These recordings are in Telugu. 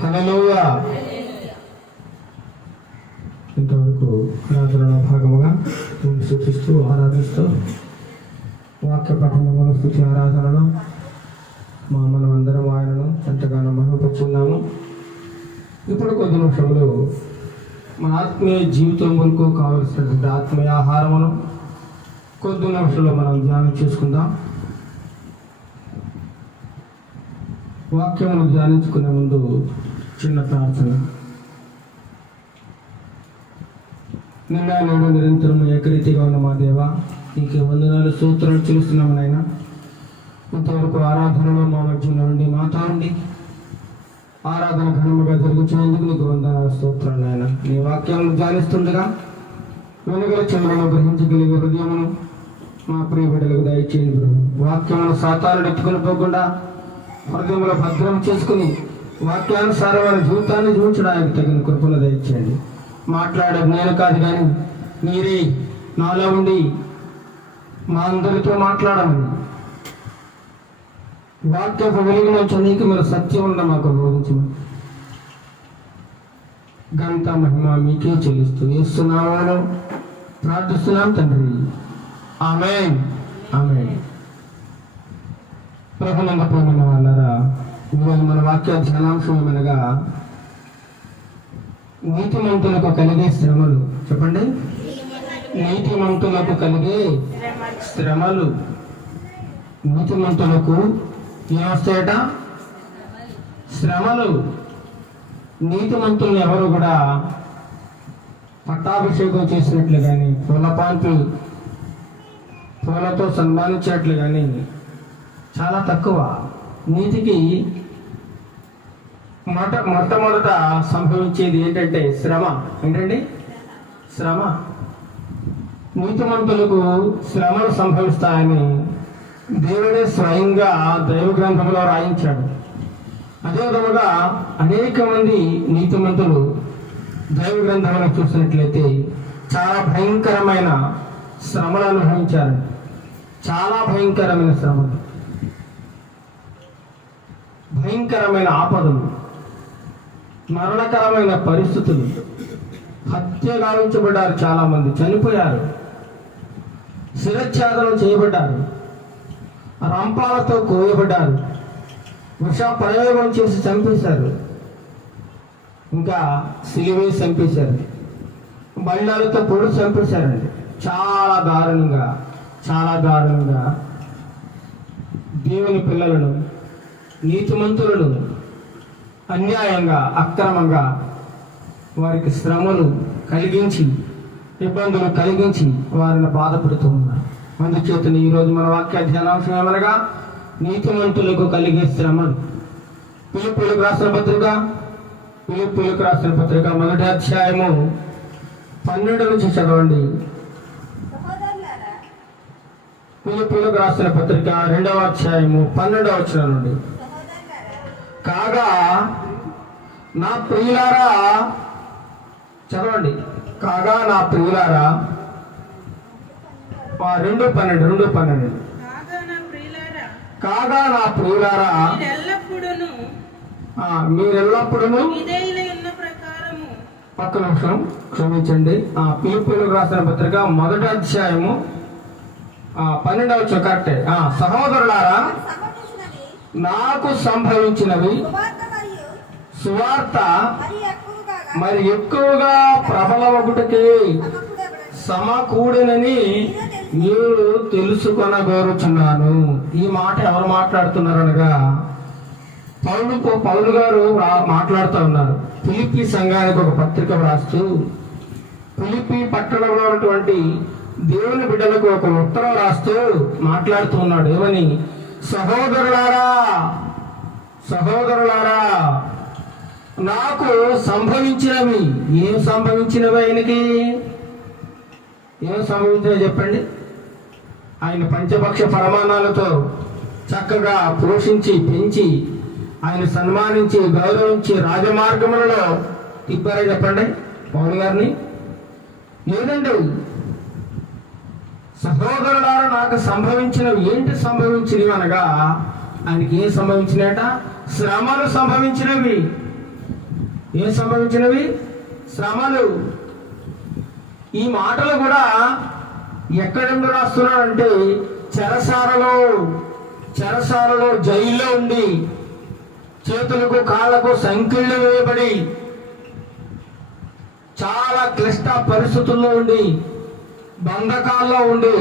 హల్లెలూయా, హల్లెలూయా. ఇంతవరకు ఆరాధన భాగముగా స్తుతిస్తూ ఆరాధిస్తూ వాక్య పఠనములు స్తుతి ఆరాధనలో మనమందరం ఆయనను ఎంతగానో మహిమపరుచున్నాము. ఇప్పుడు కొద్ది నిమిషములు మన ఆత్మీయ జీవితం వరకు కావలసినటువంటి ఆత్మీయ ఆహారమును కొద్ది నిమిషంలో మనం ధ్యానం చేసుకుందాం. వాక్యమును ధ్యానించుకునే ముందు చిన్న ప్రార్థన. నిన్న నేడు నిరంతరం ఏకరీతిగా ఉన్న మా దేవ, నీకు వందనాలు స్తోత్రాలు చెల్లిస్తున్నాము నాయన. ఇంతవరకు ఆరాధనలో మా మధ్యలో నుండి మాతో ఉండి ఆరాధన ఘనముగా జరిగించినందుకు నీకు వందనాలు స్తోత్రాలు నాయన. నీ వాక్యాలను ధ్యానిస్తుండగా వెనుగల చెవులను గ్రహించగలిగే హృదయమును మా ప్రియ బిడ్డలకు దయచేయండి. వాక్యమును సాతానుడు ఎత్తుకుని పోకుండా హృదయంలో భద్రం చేసుకుని వాక్యానుసారమైన జీవితాన్ని జీవించడానికి తగిన కృపను దయచేయండి. మాట్లాడే నేను కాదు కానీ మీరే నాలో ఉండి మా అందరితో మాట్లాడమని వాక్య వెలుగులో చనికి మీరు సత్యం ఉన్న మాకు బోధించమని ఘనత మహిమ మీకే చెల్లిస్తూ యేసునామములో ప్రార్థిస్తున్నాం తండ్రి. ఆమేన్, ఆమేన్. ప్రభునందపూర్ణ వాళ్ళరా, ఈరోజు మన వాక్య ధ్యానాంశం ఏమనగా నీతిమంతులకు కలిగే శ్రమలు. చెప్పండి, నీతిమంతులకు కలిగే శ్రమలు. నీతిమంతులకు ఏమొస్తాయట? శ్రమలు. నీతిమంతుల్ని ఎవరు కూడా పట్టాభిషేకం చేసినట్లు కానీ పూలతో సన్మానించినట్లు కానీ చాలా తక్కువ. నీతికి మొట్టమొదట సంభవించేది ఏంటంటే శ్రమ. ఏంటండి? శ్రమ. నీతిమంతులకు శ్రమలు సంభవిస్తాయని దేవుడే స్వయంగా దైవ గ్రంథంలో రాయించాడు. అదేవిధముగా అనేక మంది నీతిమంతులు దైవ గ్రంథంలో చూసినట్లయితే చాలా భయంకరమైన శ్రమలు అనుభవించారు. చాలా భయంకరమైన శ్రమలు, భయంకరమైన ఆపదలు, మరణకరమైన పరిస్థితులు. హత్య గావించబడ్డారు, చాలా మంది చనిపోయారు, శిరచ్ఛేదనం చేయబడ్డారు, రంపాలతో కోయబడ్డారు, విష ప్రయోగం చేసి చంపేశారు, ఇంకా సిలివేసి చంపేశారు, బండాలతో పొడి చంపేశారండి. చాలా దారుణంగా, చాలా దారుణంగా దేవుని పిల్లలను, నీతిమంతులను అన్యాయంగా, అక్రమంగా వారికి శ్రమలు కలిగించి, ఇబ్బందులు కలిగించి వారిని బాధపడుతూ ఉన్నారు. అందుచేతని ఈరోజు మన వాక్య ధ్యానాంశం ఏమనగా నీతిమంతులకు కలిగే శ్రమలు. ఫిలిప్పీయులకు రాసిన పత్రిక 1వ అధ్యాయము 12 నుంచి చదవండి. ఫిలిప్పీయులకు రాసిన పత్రిక 2వ అధ్యాయము 12వ వచనం నుండి. కాగా నా ప్రియులారా, చదవండి. కాగా నా ప్రియులారా, 2:12. కాగా నా ప్రియులారా, మీరెల్లప్పుడూ ఒక్క నిమిషం క్షమించండి. ఫిలిప్పీయులకు రాసిన పత్రిక 1వ అధ్యాయము 12వ వచనం కరెక్టే. సహోదరులారా, నాకు సంభవించినవి సువార్త మరి ఎక్కువగా ప్రబలమగుటకి సమకూడనని మీరు తెలుసుకొనగోరుచున్నాను. ఈ మాట ఎవరు మాట్లాడుతున్నారు అనగా పౌలు గారు మాట్లాడుతూ ఉన్నారు. ఫిలిప్పీ సంఘానికి ఒక పత్రిక వ్రాస్తూ ఫిలిప్పీ పట్టణంలో ఉన్నటువంటి దేవుని బిడ్డలకు ఒక ఉత్తరం రాస్తూ మాట్లాడుతూ ఉన్నాడు. ఏమని? సహోదరులారా, నాకు సంభవించినవి. ఏం సంభవించినవి? ఆయనకి ఏం సంభవించినవి చెప్పండి. ఆయన పంచపక్ష ప్రమాణాలతో చక్కగా పోషించి పెంచి ఆయన సన్మానించి గౌరవించి రాజమార్గములలో తిప్పారే చెప్పండి పౌలు గారిని. లేదండి. సహోదరులారా, నాకు సంభవించినవి. ఏంటి సంభవించినవి అనగా ఆయనకి ఏం సంభవించినట? శ్రమలు సంభవించినవి. ఏం సంభవించినవి? శ్రమలు. ఈ మాటలు కూడా ఎక్కడెందు రాస్తున్నాడంటే చెరసాలలో జైల్లో ఉండి చేతులకు కాళ్ళకు సంకెళ్ళు వేయబడి చాలా క్లిష్ట పరిస్థితుల్లో ఉండి బంధకాల్లో ఉండి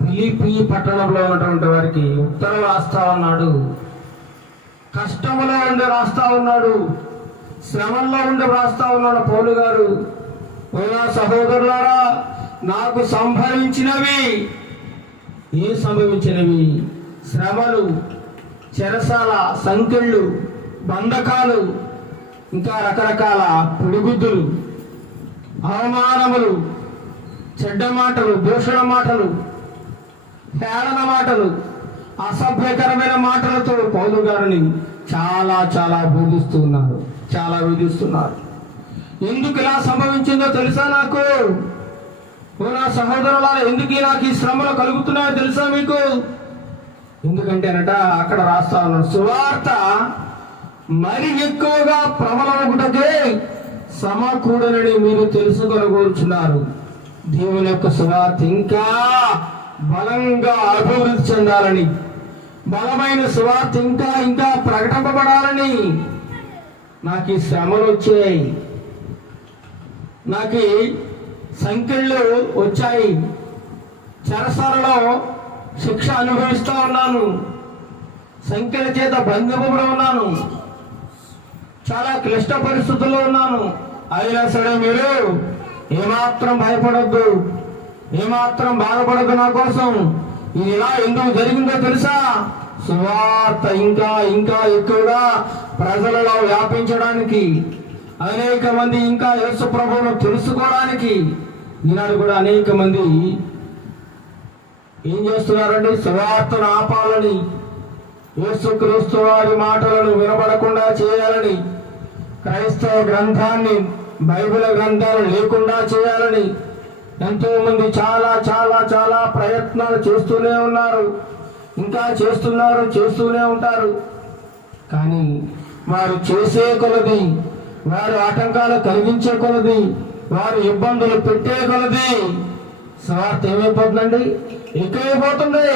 ఫిలిప్పీ పట్టణంలో ఉన్నటువంటి వారికి ఉత్తరం రాస్తా ఉన్నాడు. కష్టములో ఉండి రాస్తా ఉన్నాడు, శ్రమల్లో ఉండి రాస్తా ఉన్నాడు పౌలు గారు. ఓనా సహోదరులారా, నాకు సంభవించినవి. ఏం సంభవించినవి? శ్రమలు, చెరసాల, సంకెళ్ళు, బంధకాలు, ఇంకా రకరకాల పిడిగుద్దులు, అవమానములు, చెడ్డ మాటలు, దూషణ మాటలు, హేళన మాటలు, అసభ్యకరమైన మాటలతో పౌలు గారిని చాలా వేధిస్తున్నారు. ఎందుకు ఇలా సంభవించిందో తెలుసా నాకు? నా సహోదరులారా, ఎందుకు నాకు ఈ శ్రమలు కలుగుతున్నాయో తెలుసా మీకు? ఎందుకంటేనట అక్కడ రాస్తా ఉన్నాడు, సువార్త మరి ఎక్కువగా ప్రబలమగుటకే సమకూడనని మీరు తెలుసుకొనగోరుచున్నారు. దేవుని యొక్క సువార్త ఇంకా బలంగా అభివృద్ధి చెందాలని, బలమైన సువార్త ఇంకా ప్రకటింపబడాలని నాకు ఈ శ్రమలు వచ్చాయి, నాకు సంఖ్యలు వచ్చాయి, చెరసాలలో శిక్ష అనుభవిస్తూ ఉన్నాను, సంఖ్యల చేత బంధింపబడి ఉన్నాను, చాలా క్లిష్ట పరిస్థితుల్లో ఉన్నాను. అయినా సరే మీరు ఏమాత్రం భయపడద్దు, ఏమాత్రం బాధపడద్దు. నా కోసం ఇది ఇలా ఎందుకు జరిగిందో తెలుసా? సువార్త ఇంకా ఎక్కువగా ప్రజలలో వ్యాపించడానికి, అనేక మంది ఇంకా యేసు ప్రభువును తెలుసుకోవడానికి ఈనాడు కూడా అనేక మంది ఏం చేస్తున్నారండి? సువార్తను ఆపాలని, యేసుక్రీస్తు వారి మాటలను వినబడకుండా చేయాలని, క్రైస్తవ గ్రంథాన్ని, బైబిల్ గ్రంథాలు లేకుండా చేయాలని ఎంతో మంది చాలా ప్రయత్నాలు చేస్తూనే ఉన్నారు, ఇంకా చేస్తూనే ఉంటారు. కానీ వారు చేసే కొలది, వారు ఆటంకాలు కలిగించే కొలది, వారు ఇబ్బందులు పెట్టే కొలది సువార్త ఏమైపోతుందండి? ఎక్కువైపోతుంది.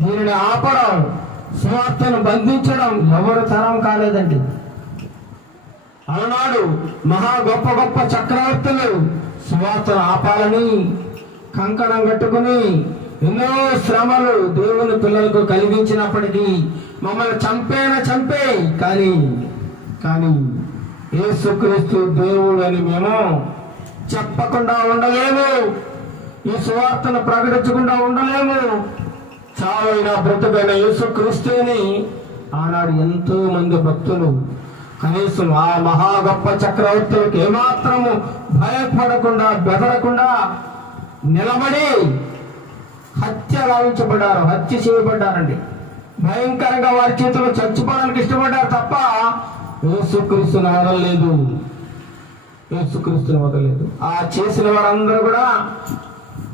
దీనిని ఆపడం, సువార్తను బంధించడం ఎవరి తరం కాలేదండి. అలనాడు మహా గొప్ప చక్రవర్తులు సువార్తను ఆపాలని కంకణం కట్టుకుని ఎన్నో శ్రమలు దేవుని పిల్లలకు కలిగించినప్పటికీ మమ్మల్ని చంపే కానీ యేసుక్రీస్తు దేవుడు అని మేము చెప్పకుండా ఉండలేము, ఈ సువార్తను ప్రకటించకుండా ఉండలేము. చావైన బ్రతుకైన యేసుక్రీస్తుని ఆనాడు ఎంతో మంది భక్తులు కనీసం ఆ మహా గొప్ప చక్రవర్తులకు ఏమాత్రము భయపడకుండా, బెదరకుండా నిలబడి హత్య చేయబడ్డారండి. భయంకరంగా వారి చేతుల్లో చచ్చిపోవడానికి ఇష్టపడ్డారు తప్ప యేసుక్రీస్తుని వదలలేదు. ఆ చేసిన వారందరూ కూడా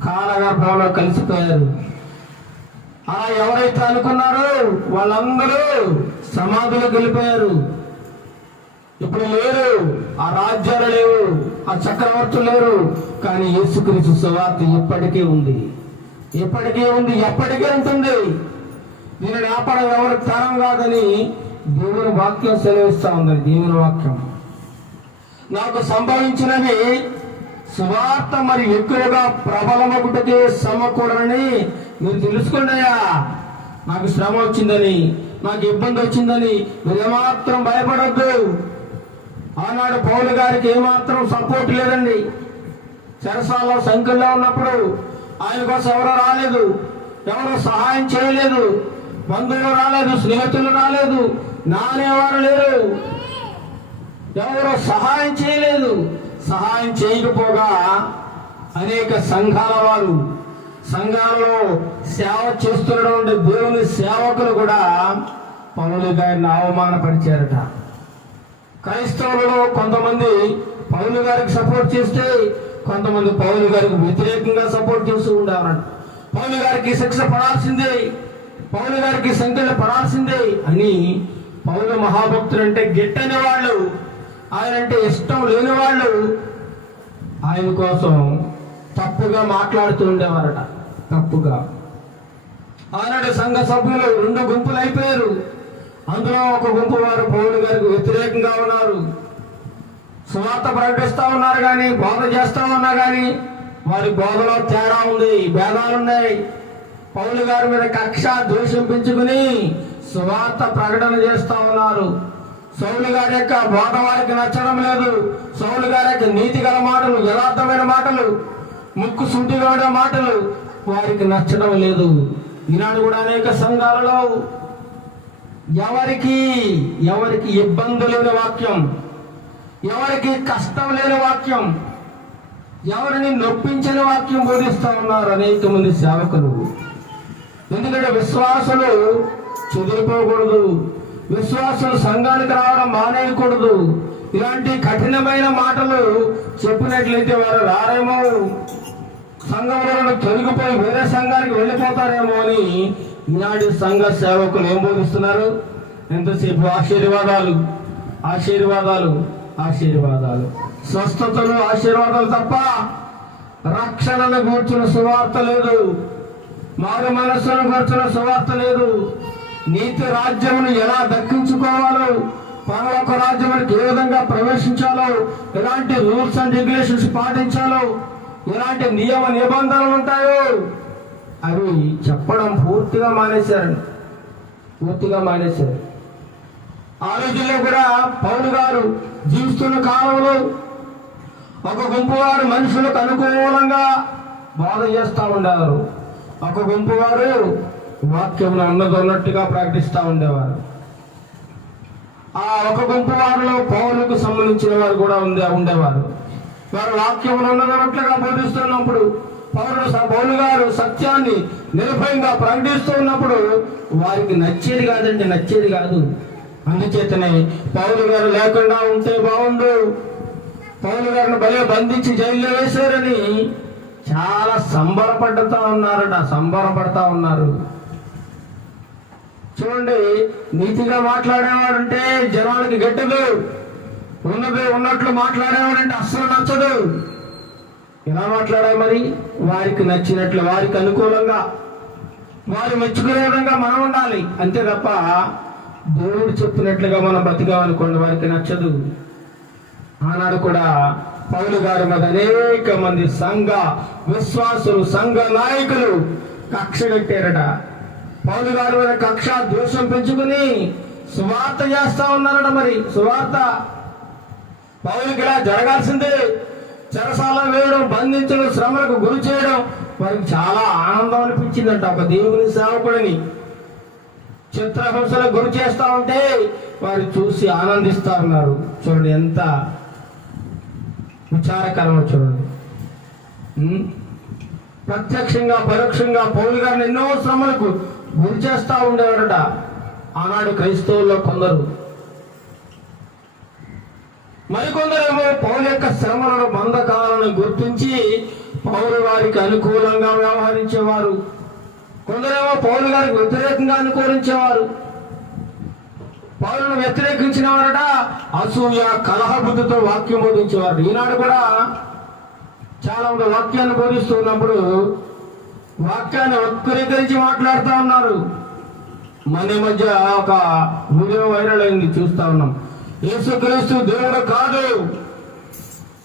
కాలగర్భంలో కలిసిపోయారు. అలా ఎవరైతే అనుకున్నారో వాళ్ళందరూ సమాధులకు వెళ్ళిపోయారు. ఇప్పుడు లేరు, ఆ రాజ్యాలు లేవు, ఆ చక్రవర్తులు లేరు. కానీ యేసుక్రీస్తు సువార్త ఎప్పటికీ ఉంది, ఎప్పటికీ ఉంటుంది. దీనిని ఆపడం ఎవరికి తరం కాదని దేవుని వాక్యం సెలవిస్తా ఉందని. దేవుని వాక్యం నాకు సంభవించినవి సువార్త మరి ఎక్కువగా ప్రబలమగుటకే సమకూడనని మీరు తెలుసుకున్నాయా? నాకు శ్రమ వచ్చిందని, నాకు ఇబ్బంది వచ్చిందని మీరు ఏమాత్రం భయపడద్దు. ఆనాడు పౌలు గారికి ఏమాత్రం సపోర్ట్ లేదండి. చెరసాలలో సంఖ్యలో ఉన్నప్పుడు ఆయన కోసం ఎవరో రాలేదు, ఎవరో సహాయం చేయలేదు, బంధువులు రాలేదు, స్నేహితులు రాలేదు, నానేవారు లేరు, ఎవరో సహాయం చేయలేదు. సహాయం చేయకపోగా అనేక సంఘాలలో సేవ చేస్తున్నటువంటి దేవుని సేవకులు కూడా పౌలు గారిని అవమానపరిచారట. క్రైస్తవులలో కొంతమంది పౌలు గారికి సపోర్ట్ చేస్తే, కొంతమంది పౌలు గారికి వ్యతిరేకంగా సపోర్ట్ చేస్తూ ఉండేవారంట. పౌలు గారికి శిక్ష పడాల్సిందే, పౌలు గారికి సంఖ్యలు పడాల్సిందే అని పౌలు మహాభక్తులు అంటే గిట్టని వాళ్ళు, ఆయన అంటే ఇష్టం లేని వాళ్ళు ఆయన కోసం తప్పుగా మాట్లాడుతూ ఉండేవారట. తప్పుగా ఆనాడు సంఘ సభ్యులు 2 గుంపులు అయిపోయారు. అందులో ఒక గుంపు వారు పౌలు గారికి వ్యతిరేకంగా ఉన్నారు. సువార్త ప్రకటిస్తూ ఉన్నారు కానీ, బోధ చేస్తూ ఉన్నా కానీ వారి బోధలో తేడా ఉంది, భేదాలున్నాయి. పౌలు గారి మీద కక్ష ద్వేషం పెంచుకుని సువార్త ప్రకటన చేస్తూ ఉన్నారు. సౌలు గారి యొక్క బోధ వారికి నచ్చడం లేదు. సౌలు గారి యొక్క నీతి గల మాటలు, యథార్థమైన మాటలు, ముక్కు సూటిగా ఉండే మాటలు వారికి నచ్చడం లేదు. ఈనాడు కూడా అనేక సంఘాలలో ఎవరికి ఇబ్బంది లేని వాక్యం, ఎవరికి కష్టం లేని వాక్యం, ఎవరిని నొప్పించని వాక్యం బోధిస్తూ ఉన్నారు అనేక మంది సేవకులు. ఎందుకంటే విశ్వాసులు చెదిరిపోకూడదు, విశ్వాసులు సంఘానికి రావడం మానేయకూడదు. ఇలాంటి కఠినమైన మాటలు చెప్పినట్లయితే వారు రారేమో, సంఘంలో తొలగిపోయి వేరే సంఘానికి వెళ్ళిపోతారేమో అని ఈనాటి సంఘ సేవకులు ఏం బోధిస్తున్నారు? ఎంతసేపు ఆశీర్వాదాలు, ఆశీర్వాదాలు, ఆశీర్వాదాలు, స్వస్థతలు, ఆశీర్వాదాలు తప్ప రక్షణను గూర్చిన సువార్త లేదు. మారు మనస్సును గూర్చిన సువార్త లేదు. నీతి రాజ్యమును ఎలా దక్కించుకోవాలో, పరలోక రాజ్యమునికి ఏ విధంగా ప్రవేశించాలో, ఎలాంటి రూల్స్ అండ్ రెగ్యులేషన్స్ పాటించాలో, ఎలాంటి నియమ నిబంధనలు ఉంటాయో అవి చెప్పడం పూర్తిగా మానేశారు. ఆ రోజుల్లో కూడా పౌలు గారు జీవిస్తున్న కాలంలో ఒక గుంపు వారు మనుషులకు అనుకూలంగా బోధ చేస్తూ ఉండేవారు. ఒక గుంపు వారు వాక్యం ఉన్నట్టుగా ప్రకటిస్తూ ఉండేవారు. ఆ ఒక గుంపు వారిలో పౌలుకు సంబంధించిన వారు కూడా ఉండేవారు. వారు వాక్యం ఉన్నట్లుగా బోధిస్తున్నప్పుడు పౌలు గారు సత్యాన్ని నిర్భయంగా ప్రకటిస్తూ ఉన్నప్పుడు వారికి నచ్చేది కాదు. అందుచేతనే పౌలు గారు లేకుండా ఉంటే బాగుండు, పౌలు గారిని భలే బంధించి జైల్లో వేశారని చాలా సంబరపడతా ఉన్నారు. చూడండి, నీతిగా మాట్లాడేవాడంటే జనాలకి గట్టదు, ఉన్నట్లు మాట్లాడేవాడంటే అస్సలు నచ్చదు. ఎలా మాట్లాడాలి మరి? వారికి నచ్చినట్లు, వారికి అనుకూలంగా, వారు మెచ్చుకునే విధంగా మనం ఉండాలి. అంతే తప్ప దేవుడు చెప్పినట్లుగా మనం బతికామనుకోండి వారికి నచ్చదు. ఆనాడు కూడా పౌలు గారి మీద అనేక మంది సంఘ విశ్వాసులు, సంఘ నాయకులు కక్ష కట్టారట. పౌలు గారి మీద కక్ష ద్వేషం పెంచుకుని సువార్త చేస్తా ఉన్నారట. మరి సువార్త పౌలుకి ఇలా జరగాల్సిందే. చెరసాల వేయడం, బంధించడం, శ్రమలకు గురి చేయడం వారికి చాలా ఆనందం అనిపించిందంట. ఒక దేవుని సేవకుడిని చిత్రహింసలకు గురి చేస్తా ఉంటే వారు చూసి ఆనందిస్తా ఉన్నారు. చూడండి ఎంత విచారకరమో చూడండి. ప్రత్యక్షంగా పరోక్షంగా పౌలు గారిని ఎన్నో శ్రమలకు గురి చేస్తా ఉండేవారట ఆనాడు క్రైస్తవుల్లో కొందరు. మరికొందరేమో పౌలు యొక్క శ్రమలను, బంధకాలను గుర్తించి పౌలు గారికి అనుకూలంగా వ్యవహరించేవారు. కొందరేమో పౌలు గారికి వ్యతిరేకంగా అనుకూలించేవారు. పౌలును వ్యతిరేకించిన వారట అసూయ, కలహ బుద్ధితో వాక్యం బోధించేవారు. ఈనాడు కూడా చాలా మంది వాక్యాన్ని బోధిస్తున్నప్పుడు వాక్యాన్ని వక్రీకరించి మాట్లాడుతూ ఉన్నారు. మన మధ్య ఒక వీడియో వైరల్ అయింది, చూస్తా ఉన్నాం. యేసుక్రీస్తు దేవుడు కాదు,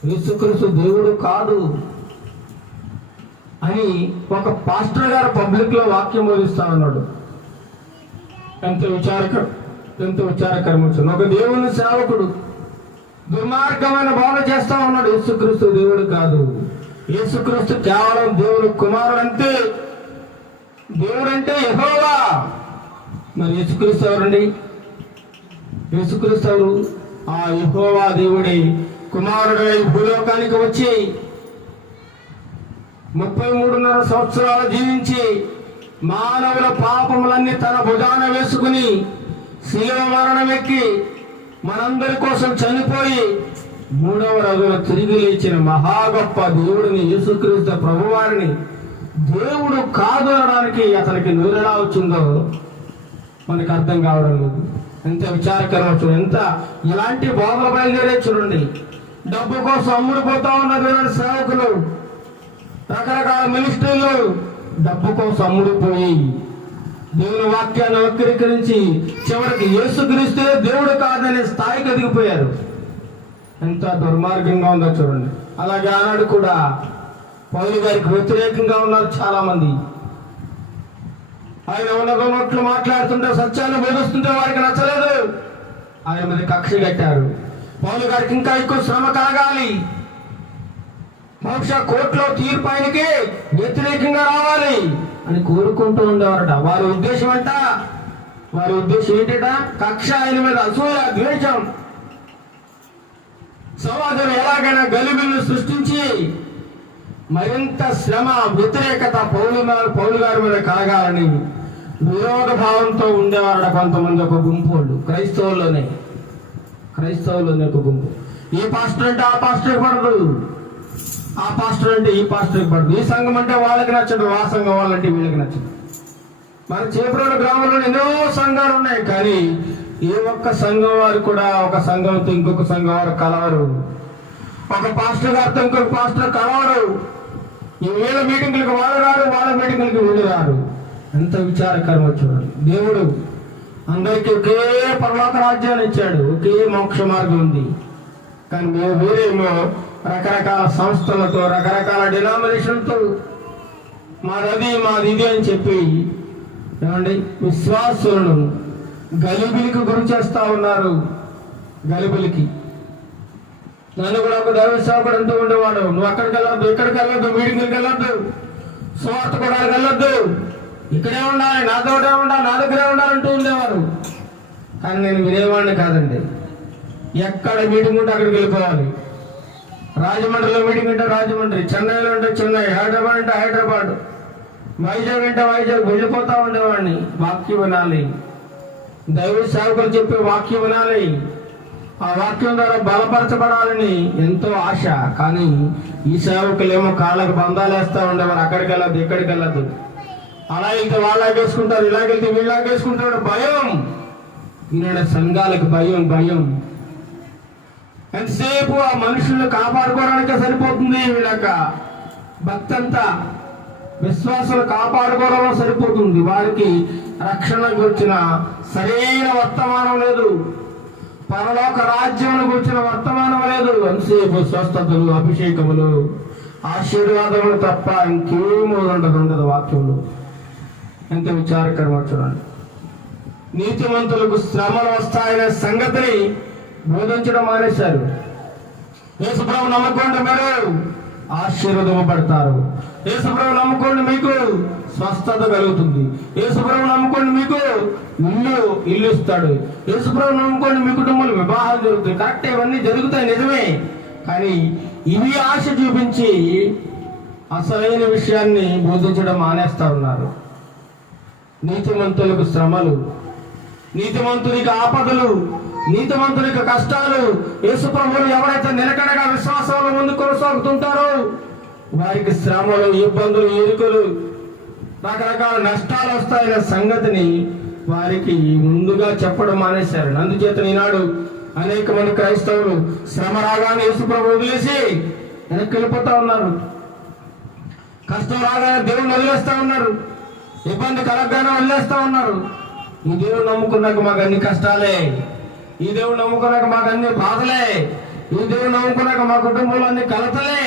యేసుక్రీస్తు దేవుడు కాదు అని ఒక పాస్టర్ గారు పబ్లిక్ లో వాక్యం బోధిస్తా ఉన్నాడు. ఎంత విచారకరం వచ్చింది. ఒక దేవుని సేవకుడు దుర్మార్గమైన బోధ చేస్తా ఉన్నాడు. యేసుక్రీస్తు దేవుడు కాదు, యేసుక్రీస్తు కేవలం దేవుని కుమారుడు అంతే. దేవుడంటే యెహోవా. మరి యేసుక్రీస్తు ఎవరండి? యేసుక్రీస్తు ఎవరు? ఆ యెహోవా దేవుడి కుమారుడై భూలోకానికి వచ్చి 33.5 సంవత్సరాలు జీవించి మానవుల పాపములన్నీ తన భుజాన వేసుకుని శిలువ మరణం ఎక్కి మనందరి కోసం చనిపోయి 3వ రోజున తిరిగి లేచిన మహా గొప్ప దేవుడిని, యేసుక్రీస్తు ప్రభువారిని దేవుడు కాదు అనడానికి అతనికి నోరు ఎలా వచ్చిందో మనకు అర్థం కావడం లేదు. ఎంత విచారకరం వచ్చింది. ఎంత ఇలాంటి బోధలు బయలుదేరే చూడండి. డబ్బు కోసం అమ్ముడుపోతా ఉన్నారు సేవకులు, రకరకాల మినిస్ట్రీలు డబ్బు కోసం అమ్ముడుపోయి దేవుని వాక్యాన్ని వక్రీకరించి చివరికి యేసుక్రీస్తే దేవుడు కాదనే స్థాయికి ఎదిగిపోయారు. ఎంత దుర్మార్గంగా ఉందో చూడండి. అలాగే ఆనాడు కూడా పౌలు గారికి వ్యతిరేకంగా ఉన్నారు చాలా మంది. ఆయన ఉన్నట్లు మాట్లాడుతుంటే, సత్యాన్ని బోధిస్తుంటే వారికి నచ్చలేదు. ఆయన మీద కక్ష కట్టారు. పౌలు గారికి ఇంకా ఎక్కువ శ్రమ కలగాలి, బహుశా కోర్టులో తీర్పు ఆయనకి వ్యతిరేకంగా రావాలి అని కోరుకుంటూ ఉండేవారట. వారి ఉద్దేశం ఏంటట? కక్ష, ఆయన మీద అసూయ, ద్వేషం, సమాజం ఎలాగైనా గలిబిల్లు సృష్టించి మరింత శ్రమ, వ్యతిరేకత పౌలు గారి మీద కలగాలని విరోధ భావంతో ఉండేవారట కొంతమంది. ఒక గుంపు వాళ్ళు క్రైస్తవుల్లోనే ఒక గుంపు. ఈ పాస్టర్ అంటే ఆ పాస్టర్కి పడదు, ఆ పాస్టర్ అంటే ఈ పాస్టర్కి పడదు. ఈ సంఘం అంటే వాళ్ళకి నచ్చదు, ఆ సంఘం వాళ్ళంటే వీళ్ళకి నచ్చదు. మన చేపరోలు గ్రామంలో ఎన్నో సంఘాలు ఉన్నాయి, కానీ ఏ ఒక్క సంఘం వారు కూడా ఒక సంఘంతో ఇంకొక సంఘం వారు కలవరు. ఒక పాస్టర్ గారితో ఇంకొక పాస్టర్ కలవరు. వీళ్ళ మీటింగులకు వాళ్ళు రారు, వాళ్ళ మీటింగులకు వీళ్ళు రారు. ఎంత విచారకరం చూడండి. దేవుడు అందరికీ ఒకే పరలోక రాజ్యాన్ని ఇచ్చాడు, ఒకే మోక్ష మార్గం ఉంది. కానీ మేము వేరేమో రకరకాల సంస్థలతో, రకరకాల డినామినేషన్తో మాది ఇది అని చెప్పి ఏమండి విశ్వాసులను గలిబిలికి గురి చేస్తా ఉన్నారు. గలిబిలికి నన్ను కూడా ఒక దైవ సేవకుడు అంటూ ఉండేవాడు, నువ్వు అక్కడికి వెళ్ళొద్దు, ఇక్కడికి వెళ్ళొద్దు, మీటింగ్కి వెళ్ళొద్దు, స్వార్థ కూడా వెళ్ళొద్దు, ఇక్కడే ఉండాలి, నాతోటే ఉండాలి, నా దగ్గరే ఉండాలంటూ ఉండేవారు. కానీ నేను వినేవాడిని కాదండి. ఎక్కడ మీటింగ్ ఉంటే అక్కడికి వెళ్ళిపోవాలి. రాజమండ్రిలో మీటింగ్ అంటే రాజమండ్రి, చెన్నైలో అంటే చెన్నై, హైదరాబాద్ అంటే హైదరాబాద్, వైజాగ్ అంటే వైజాగ్ వెళ్ళిపోతా ఉండేవాడిని. వాక్యం వినాలి, దైవ సేవకులు చెప్పే వాక్యం వినాలి, ఆ వాక్యం ద్వారా బలపరచబడాలని ఎంతో ఆశ. కానీ ఈ సేవకులేమో కాళ్ళకు బంధాలు వేస్తూ ఉండేవారు. అక్కడికి వెళ్ళద్దు, ఇక్కడికి వెళ్ళద్దు, అలా వెళ్తే వాళ్ళకేసుకుంటారు, ఇలాగెళ్తే వీళ్ళకేసుకుంటారు. భయం, ఈనాడు సంఘాలకు భయం. ఎంతసేపు ఆ మనుషులను కాపాడుకోవడానికే సరిపోతుంది. వీళ్ళక భక్తి అంతా విశ్వాసాలు కాపాడుకోవడం సరిపోతుంది. వారికి రక్షణ గురించిన సరైన వర్తమానం లేదు, పరలోక రాజ్యం గురించిన వర్తమానం లేదు. ఎంతసేపు స్వస్థతలు, అభిషేకములు, ఆశీర్వాదములు తప్ప ఇంకేమీ ఉండదు వాక్యంలో. ఎంత విచారకరం చూడండి. నీతిమంతులకు శ్రమలు వస్తాయనే సంగతిని బోధించడం మానేశారు. యేసుప్రభు నమ్ముకోండి, మీరు ఆశీర్వదింపబడతారు. యేసుప్రభు నమ్ముకోండి, మీకు స్వస్థత కలుగుతుంది. యేసుప్రభు నమ్ముకోండి, మీకు ఇల్లు ఇస్తాడు. యేసుప్రభు నమ్ముకోండి, మీ కుటుంబంలో వివాహాలు జరుగుతాయి. కరెక్ట్, ఇవన్నీ జరుగుతాయి, నిజమే. కానీ ఇవి ఆశ చూపించి అసలైన విషయాన్ని బోధించడం మానేస్తా ఉన్నారు. నీతిమంతులకు శ్రమలు, నీతిమంతునికి ఆపదలు, నీతిమంతునికి కష్టాలు. యేసుప్రభువును ఎవరైతే నిలకడగా విశ్వాసంలో ముందు కొనసాగుతుంటారో వారికి శ్రమలు, ఇబ్బందులు, ఇరుకులు, రకరకాల నష్టాలు వస్తాయన్న సంగతిని వారికి ముందుగా చెప్పడం మానేశారు. అందుచేత ఈనాడు అనేక మంది క్రైస్తవులు శ్రమ రాగానే యేసుప్రభు వదిలేసి వెనక్కి వెళ్ళిపోతా ఉన్నారు. కష్టం రాగానే దేవుని వదిలేస్తా ఉన్నారు, ఇబ్బంది కలగగానే వదిలేస్తా ఉన్నారు. ఈ దేవుడు నమ్ముకున్నాక మాకు అన్ని కష్టాలే, ఈ దేవుడు నమ్ముకున్నాక మాకు అన్ని బాధలే, ఈ దేవుడు నమ్ముకున్నాక మా కుటుంబంలో అన్ని కలతలే.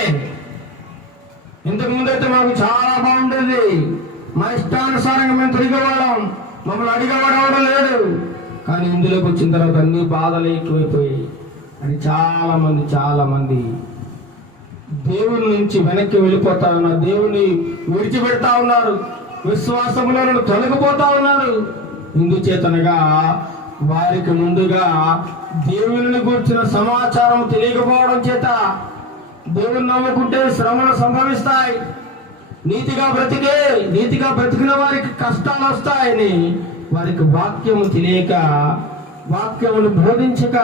ఇంతకు ముందైతే మాకు చాలా బాగుండేది, మా ఇష్టానుసారంగా మేము తిరిగేవాళ్ళం, మమ్మల్ని అడిగేవాడు లేదు. కానీ ఇందులోకి వచ్చిన తర్వాత అన్ని బాధలు ఎక్కువైపోయాయి అని చాలా మంది దేవుని నుంచి వెనక్కి వెళ్ళిపోతా ఉన్నారు, దేవుని విడిచిపెడతా ఉన్నారు, విశ్వాసంలో తొలగిపోతా ఉన్నారు. ఇందుచేతనగా వారికి ముందుగా దేవుని గురించిన సమాచారం తెలియకపోవడం చేత దేవుని నమ్ముకుంటే శ్రమలు సంభవిస్తాయి, నీతిగా బ్రతికిన వారికి కష్టాలు వస్తాయని వారికి వాక్యము తెలియక, వాక్యమును బోధించక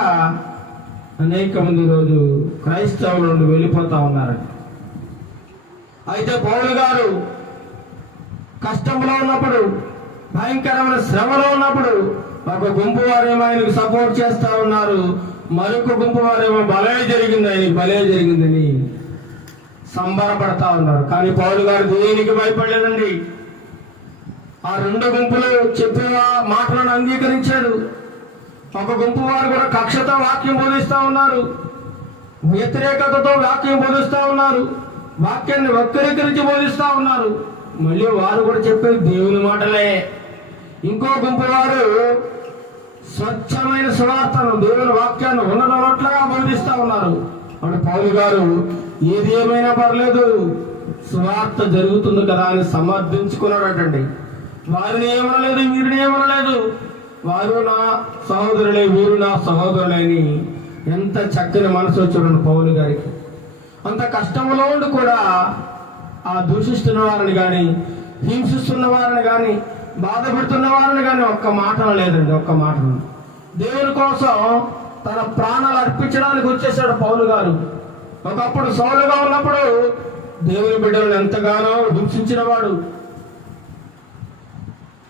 అనేక మంది రోజు క్రైస్తవుల నుండి వెళ్ళిపోతా ఉన్నారు. అయితే పౌలు గారు కష్టంలో ఉన్నప్పుడు, భయంకరమైన శ్రమలో ఉన్నప్పుడు ఒక గుంపు వారేమో ఆయనకు సపోర్ట్ చేస్తా ఉన్నారు, మరొక గుంపు వారేమో భలే జరిగిందని సంబరపడతా ఉన్నారు. కానీ పౌలు గారు దేనికి భయపడలేదండి. ఆ రెండు గుంపులు చెప్పిన మాటలను అంగీకరించాడు. ఒక గుంపు వారు కూడా కక్షతో వాక్యం బోధిస్తా ఉన్నారు, వ్యతిరేకతతో వాక్యం బోధిస్తా ఉన్నారు, వాక్యాన్ని వక్రీకరించి బోధిస్తా ఉన్నారు. మళ్ళీ వారు కూడా చెప్పేది దేవుని మాటలే. ఇంకో గుంపు వారు స్వచ్ఛమైన సువార్తను, దేవుని వాక్యాన్ని ఉన్నట్లుగా బోధిస్తా ఉన్నారు. అప్పుడు పౌలు గారు ఏది ఏమైనా పర్లేదు, సువార్త జరుగుతుంది కదా అని సమర్థించుకున్నాడటండి. వారిని ఏమనలేదు, వీరిని ఏమనలేదు. వారు నా సహోదరులే, వీరు నా సహోదరులే అని ఎంత చక్కని మనసు చూడండి పౌలు గారికి. అంత కష్టంలో ఉండి కూడా ఆ దూషిస్తున్న వారిని కానీ, హింసిస్తున్న వారిని కానీ, బాధ పెడుతున్న వారిని కానీ ఒక్క మాటను లేదండి, ఒక్క మాటను. దేవుని కోసం తన ప్రాణాలు అర్పించడానికి వచ్చేసాడు పౌలు గారు. ఒకప్పుడు సౌలుగా ఉన్నప్పుడు దేవుని బిడ్డలను ఎంతగానో హింసించిన వాడు,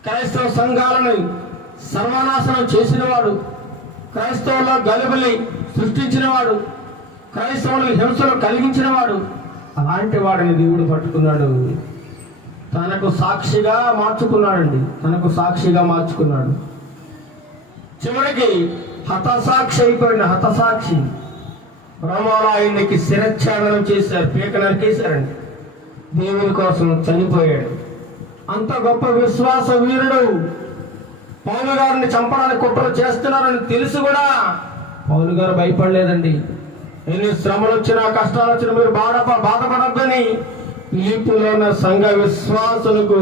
క్రైస్తవ సంఘాలను సర్వనాశనం చేసినవాడు, క్రైస్తవుల గలుబలి సృష్టించినవాడు, క్రైస్తవులకు హింసలు కలిగించినవాడు. అలాంటి వాడిని దేవుడు పట్టుకున్నాడు, తనకు సాక్షిగా మార్చుకున్నాడండి, తనకు సాక్షిగా మార్చుకున్నాడు. చివరికి హతసాక్షి అయిపోయిన హతసాక్షి రోమాలో ఆయనకి శిరచ్ఛేదనం చేశారు, పీక నరికేశారండి. దేవుని కోసం చనిపోయాడు. అంత గొప్ప విశ్వాస వీరుడు. పౌలు గారిని చంపడానికి కుట్రలు చేస్తున్నారని తెలుసు కూడా పౌలు గారు భయపడలేదండి. ఎన్ని శ్రమలు వచ్చినా, కష్టాలు వచ్చినా మీరు బాధపడద్దని ఫిలిప్పులో ఉన్న సంఘ విశ్వాసులకు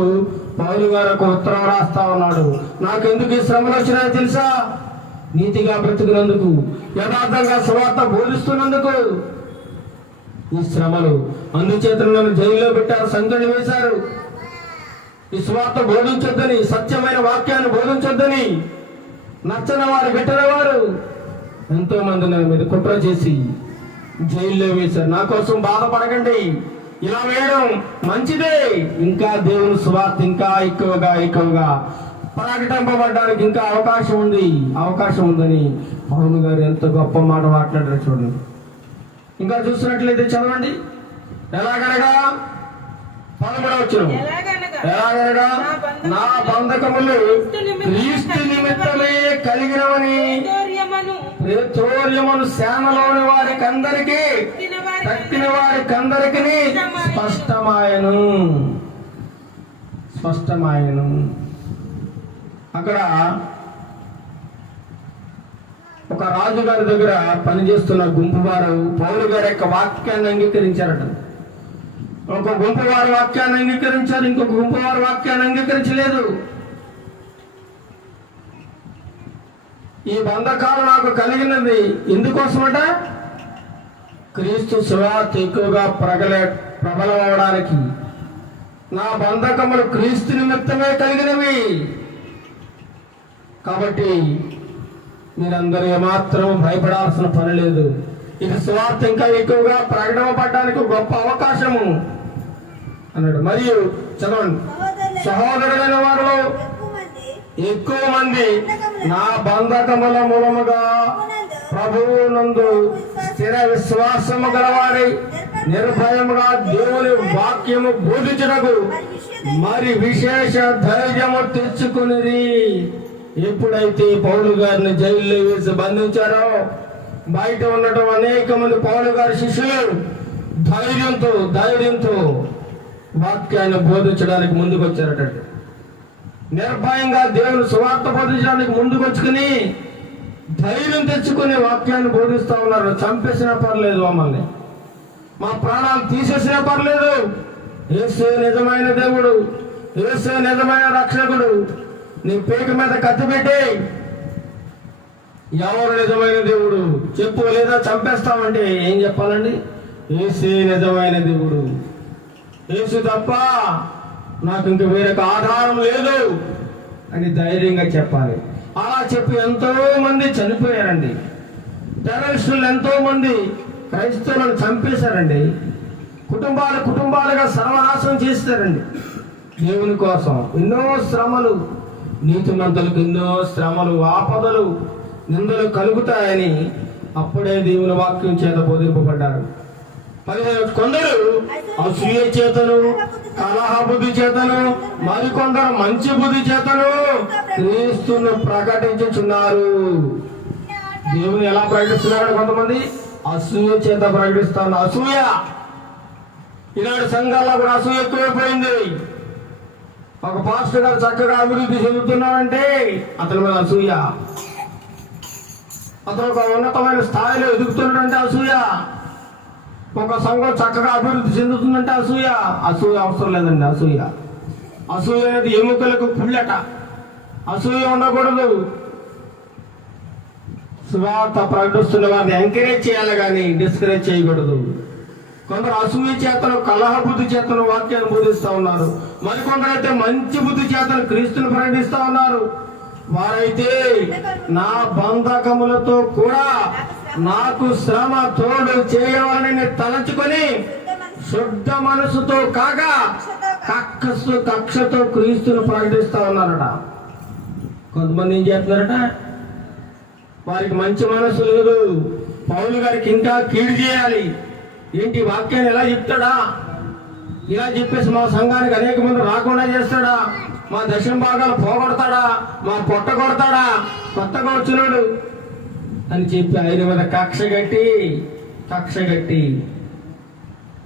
పౌలు గారు ఒక ఉత్తరం రాస్తా ఉన్నాడు. నాకెందుకు ఈ శ్రమలు వచ్చినాయో తెలుసా? నీతిగా బ్రతికినందుకు, యథార్థంగా సువార్త బోధిస్తున్నందుకు ఈ శ్రమలు. అందుచేత నన్ను జైల్లో పెట్టారు, సంఘటన వేశారు. ఈ సువార్త బోధించొద్దని, సత్యమైన వాక్యాన్ని బోధించొద్దని నచ్చని వారు, పెట్టిన వారు ఎంతో మంది నా మీద కుట్ర చేసి జైల్లో వేశారు. నా కోసం బాధపడకండి, ఇలా వేయడం మంచిదే. ఇంకా దేవుని సువార్త ఇంకా ఎక్కువగా ప్రకటింపబడడానికి ఇంకా అవకాశం ఉందని పౌలు గారు ఎంత గొప్ప మాట మాట్లాడారు చూడండి. ఇంకా చూసినట్లయితే చదవండి. ఎలాగనగా 13వ వచనం, ఎలాగనగా నా బంధకములు క్రీస్తు నిమిత్తమే కలిగినవని ప్రేతోర్యమును సేనలోని వారికందరికీ, తక్కిన వారికందరికీ స్పష్టమాయను. అక్కడ ఒక రాజుగారి దగ్గర పనిచేస్తున్న గుంపు వారు పౌలు గారి యొక్క వాక్యాన్ని అంగీకరించారట. ఒక గుంపు వారి వాక్యాన్ని అంగీకరించారు, ఇంకొక గుంపు వారి వాక్యాన్ని అంగీకరించలేదు. ఈ బంధకాలు నాకు కలిగినది ఎందుకోసమట? క్రీస్తు సువార్త ఎక్కువగా ప్రబలమవడానికి. నా బంధకములు క్రీస్తు నిమిత్తమే కలిగినవి. కాబట్టి మీరందరూ ఏమాత్రం భయపడాల్సిన పని లేదు. ఇది సువార్త ఇంకా ఎక్కువగా ప్రకటింపబడడానికి గొప్ప అవకాశము అన్నాడు. మరియు చదవండి, సహోదరులైన వారిలో ఎక్కువ మంది నా బంధకముల మూలముగా ప్రభువునందు స్థిర విశ్వాసము గలవారై నిర్భయముగా దేవుని వాక్యము బోధించుటకు మరి విశేష ధైర్యము తెచ్చుకునిది. ఎప్పుడైతే పౌలు గారిని జైల్లో వేసి బంధించారో, బయట ఉండటం అనేక మంది పౌలు గారి శిష్యులు ధైర్యంతో వాక్యాన్ని బోధించడానికి ముందుకు వచ్చారట. నిర్భయంగా దేవుని సువార్త బోధించడానికి ముందుకు వచ్చుకుని ధైర్యం తెచ్చుకుని వాక్యాన్ని బోధిస్తా ఉన్నారు. చంపేసినా పర్లేదు, మమ్మల్ని మా ప్రాణాలు తీసేసినా పర్లేదు, యేసే నిజమైన దేవుడు, యేసే నిజమైన రక్షకుడు, నీ పేక మీద కత్తి పెట్టి ఎవరు నిజమైన దేవుడు చెప్పు, లేదా చంపేస్తామంటే ఏం చెప్పాలండి? యేసే నిజమైన దేవుడు, యేసు తప్ప నాకు ఇంక వేరొక ఆధారం లేదు అని ధైర్యంగా చెప్పాలి. అలా చెప్పి ఎంతో మంది చనిపోయారండి. టెర్రరిస్టులు ఎంతో మంది క్రైస్తవులను చంపేశారండి. కుటుంబాలుగా సర్వనాశనం చేస్తారండి. దేవుని కోసం ఎన్నో శ్రమలు, నీతిమంతులకు ఎన్నో శ్రమలు, ఆపదలు, నిందలు కలుగుతాయని అప్పుడే దేవుని వాక్యం చేత బోధింపబడ్డారు. మరి కొందరు అసూయ చేతను, కలహ బుద్ధి చేతను, మరికొందరు మంచి బుద్ధి చేతను క్రీస్తును ప్రకటించుచున్నారు. దేవుని ఎలా ప్రకటిస్తున్నారు? కొంతమంది అసూయ చేత ప్రకటిస్తారు. అసూయ ఈనాడు సంఘాల్లో కూడా అసూయ ఎక్కువైపోయింది. ఒక పాస్టర్ గారు చక్కగా అభివృద్ధి చెందుతున్నాడంటే అతని మీద అసూయ. అతను ఒక ఉన్నతమైన స్థాయిలో ఎదుగుతున్నాడంటే అసూయ. ఒక సంఘం చక్కగా అభివృద్ధి చెందుతుందంటే అసూయ. అసూయ అవసరం లేదండి. అసూయ అనేది ఎముకలకు పుల్లట. అసూయ ఉండకూడదు. సువార్త ప్రకటిస్తున్న వారిని ఎంకరేజ్ చేయాలి కానీ డిస్కరేజ్ చేయకూడదు. కొందరు అసూయ చేతను, కలహ బుద్ధి చేతను వాక్యాన్ని బోధిస్తూ ఉన్నారు. మరికొందరు అయితే మంచి బుద్ధి చేతను క్రీస్తుని ప్రకటిస్తూ ఉన్నారు. వారైతే నా బంధకములతో కూడా నాకు శ్రమ తోడు చేయవాలని తలంచుకొని శుద్ధ మనసుతో కాగా కక్షతో క్రీస్తుని ప్రకటిస్తూ ఉన్నారట. కొంతమంది ఏం చేస్తున్నారట? వారికి మంచి మనసు లేదు. పౌలు గారికి ఇంకా కీడు చేయాలి. ఏంటి వాక్యాన్ని ఎలా చెప్తాడా? ఇలా చెప్పేసి మా సంఘానికి అనేక మంది రాకుండా చేస్తాడా? మా దశమ భాగాలు పోగొడతాడా? మా పొట్ట కొడతాడా? కొత్తగా వచ్చినాడు అని చెప్పి ఆయన మీద కక్ష కట్టి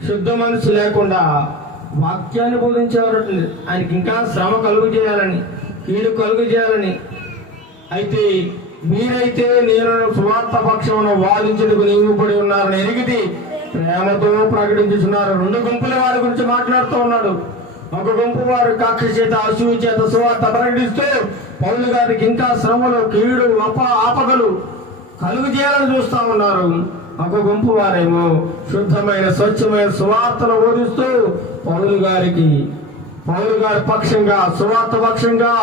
శుద్ధ మనసు లేకుండా వాక్యాన్ని బోధించేవారు. ఆయనకి ఇంకా శ్రమ కలుగు చేయాలని, కీడు కలుగు చేయాలని. అయితే మీరైతే నేను సువార్త పక్షమున వాదించుటకు నియమింపబడి ఉన్నారని ఎరిగితే ప్రేమతో ప్రకటించుతున్నారు. రెండు గుంపుల వారి గురించి మాట్లాడుతూ ఉన్నాడు. ఒక గుంపు వారు కక్ష చేత, అసూయ చేత సువార్త ప్రకటిస్తూ పౌలు గారికి ఇంకా శ్రమలు, కీడు, ఆపదలు కలుగు చేయాలని చూస్తూ ఉన్నారు. ఒక గుంపు వారేమో శుద్ధమైన, స్వచ్ఛమైన సువార్తను బోధిస్తూ పౌలు గారి పక్షంగా, సువార్త పక్షంగా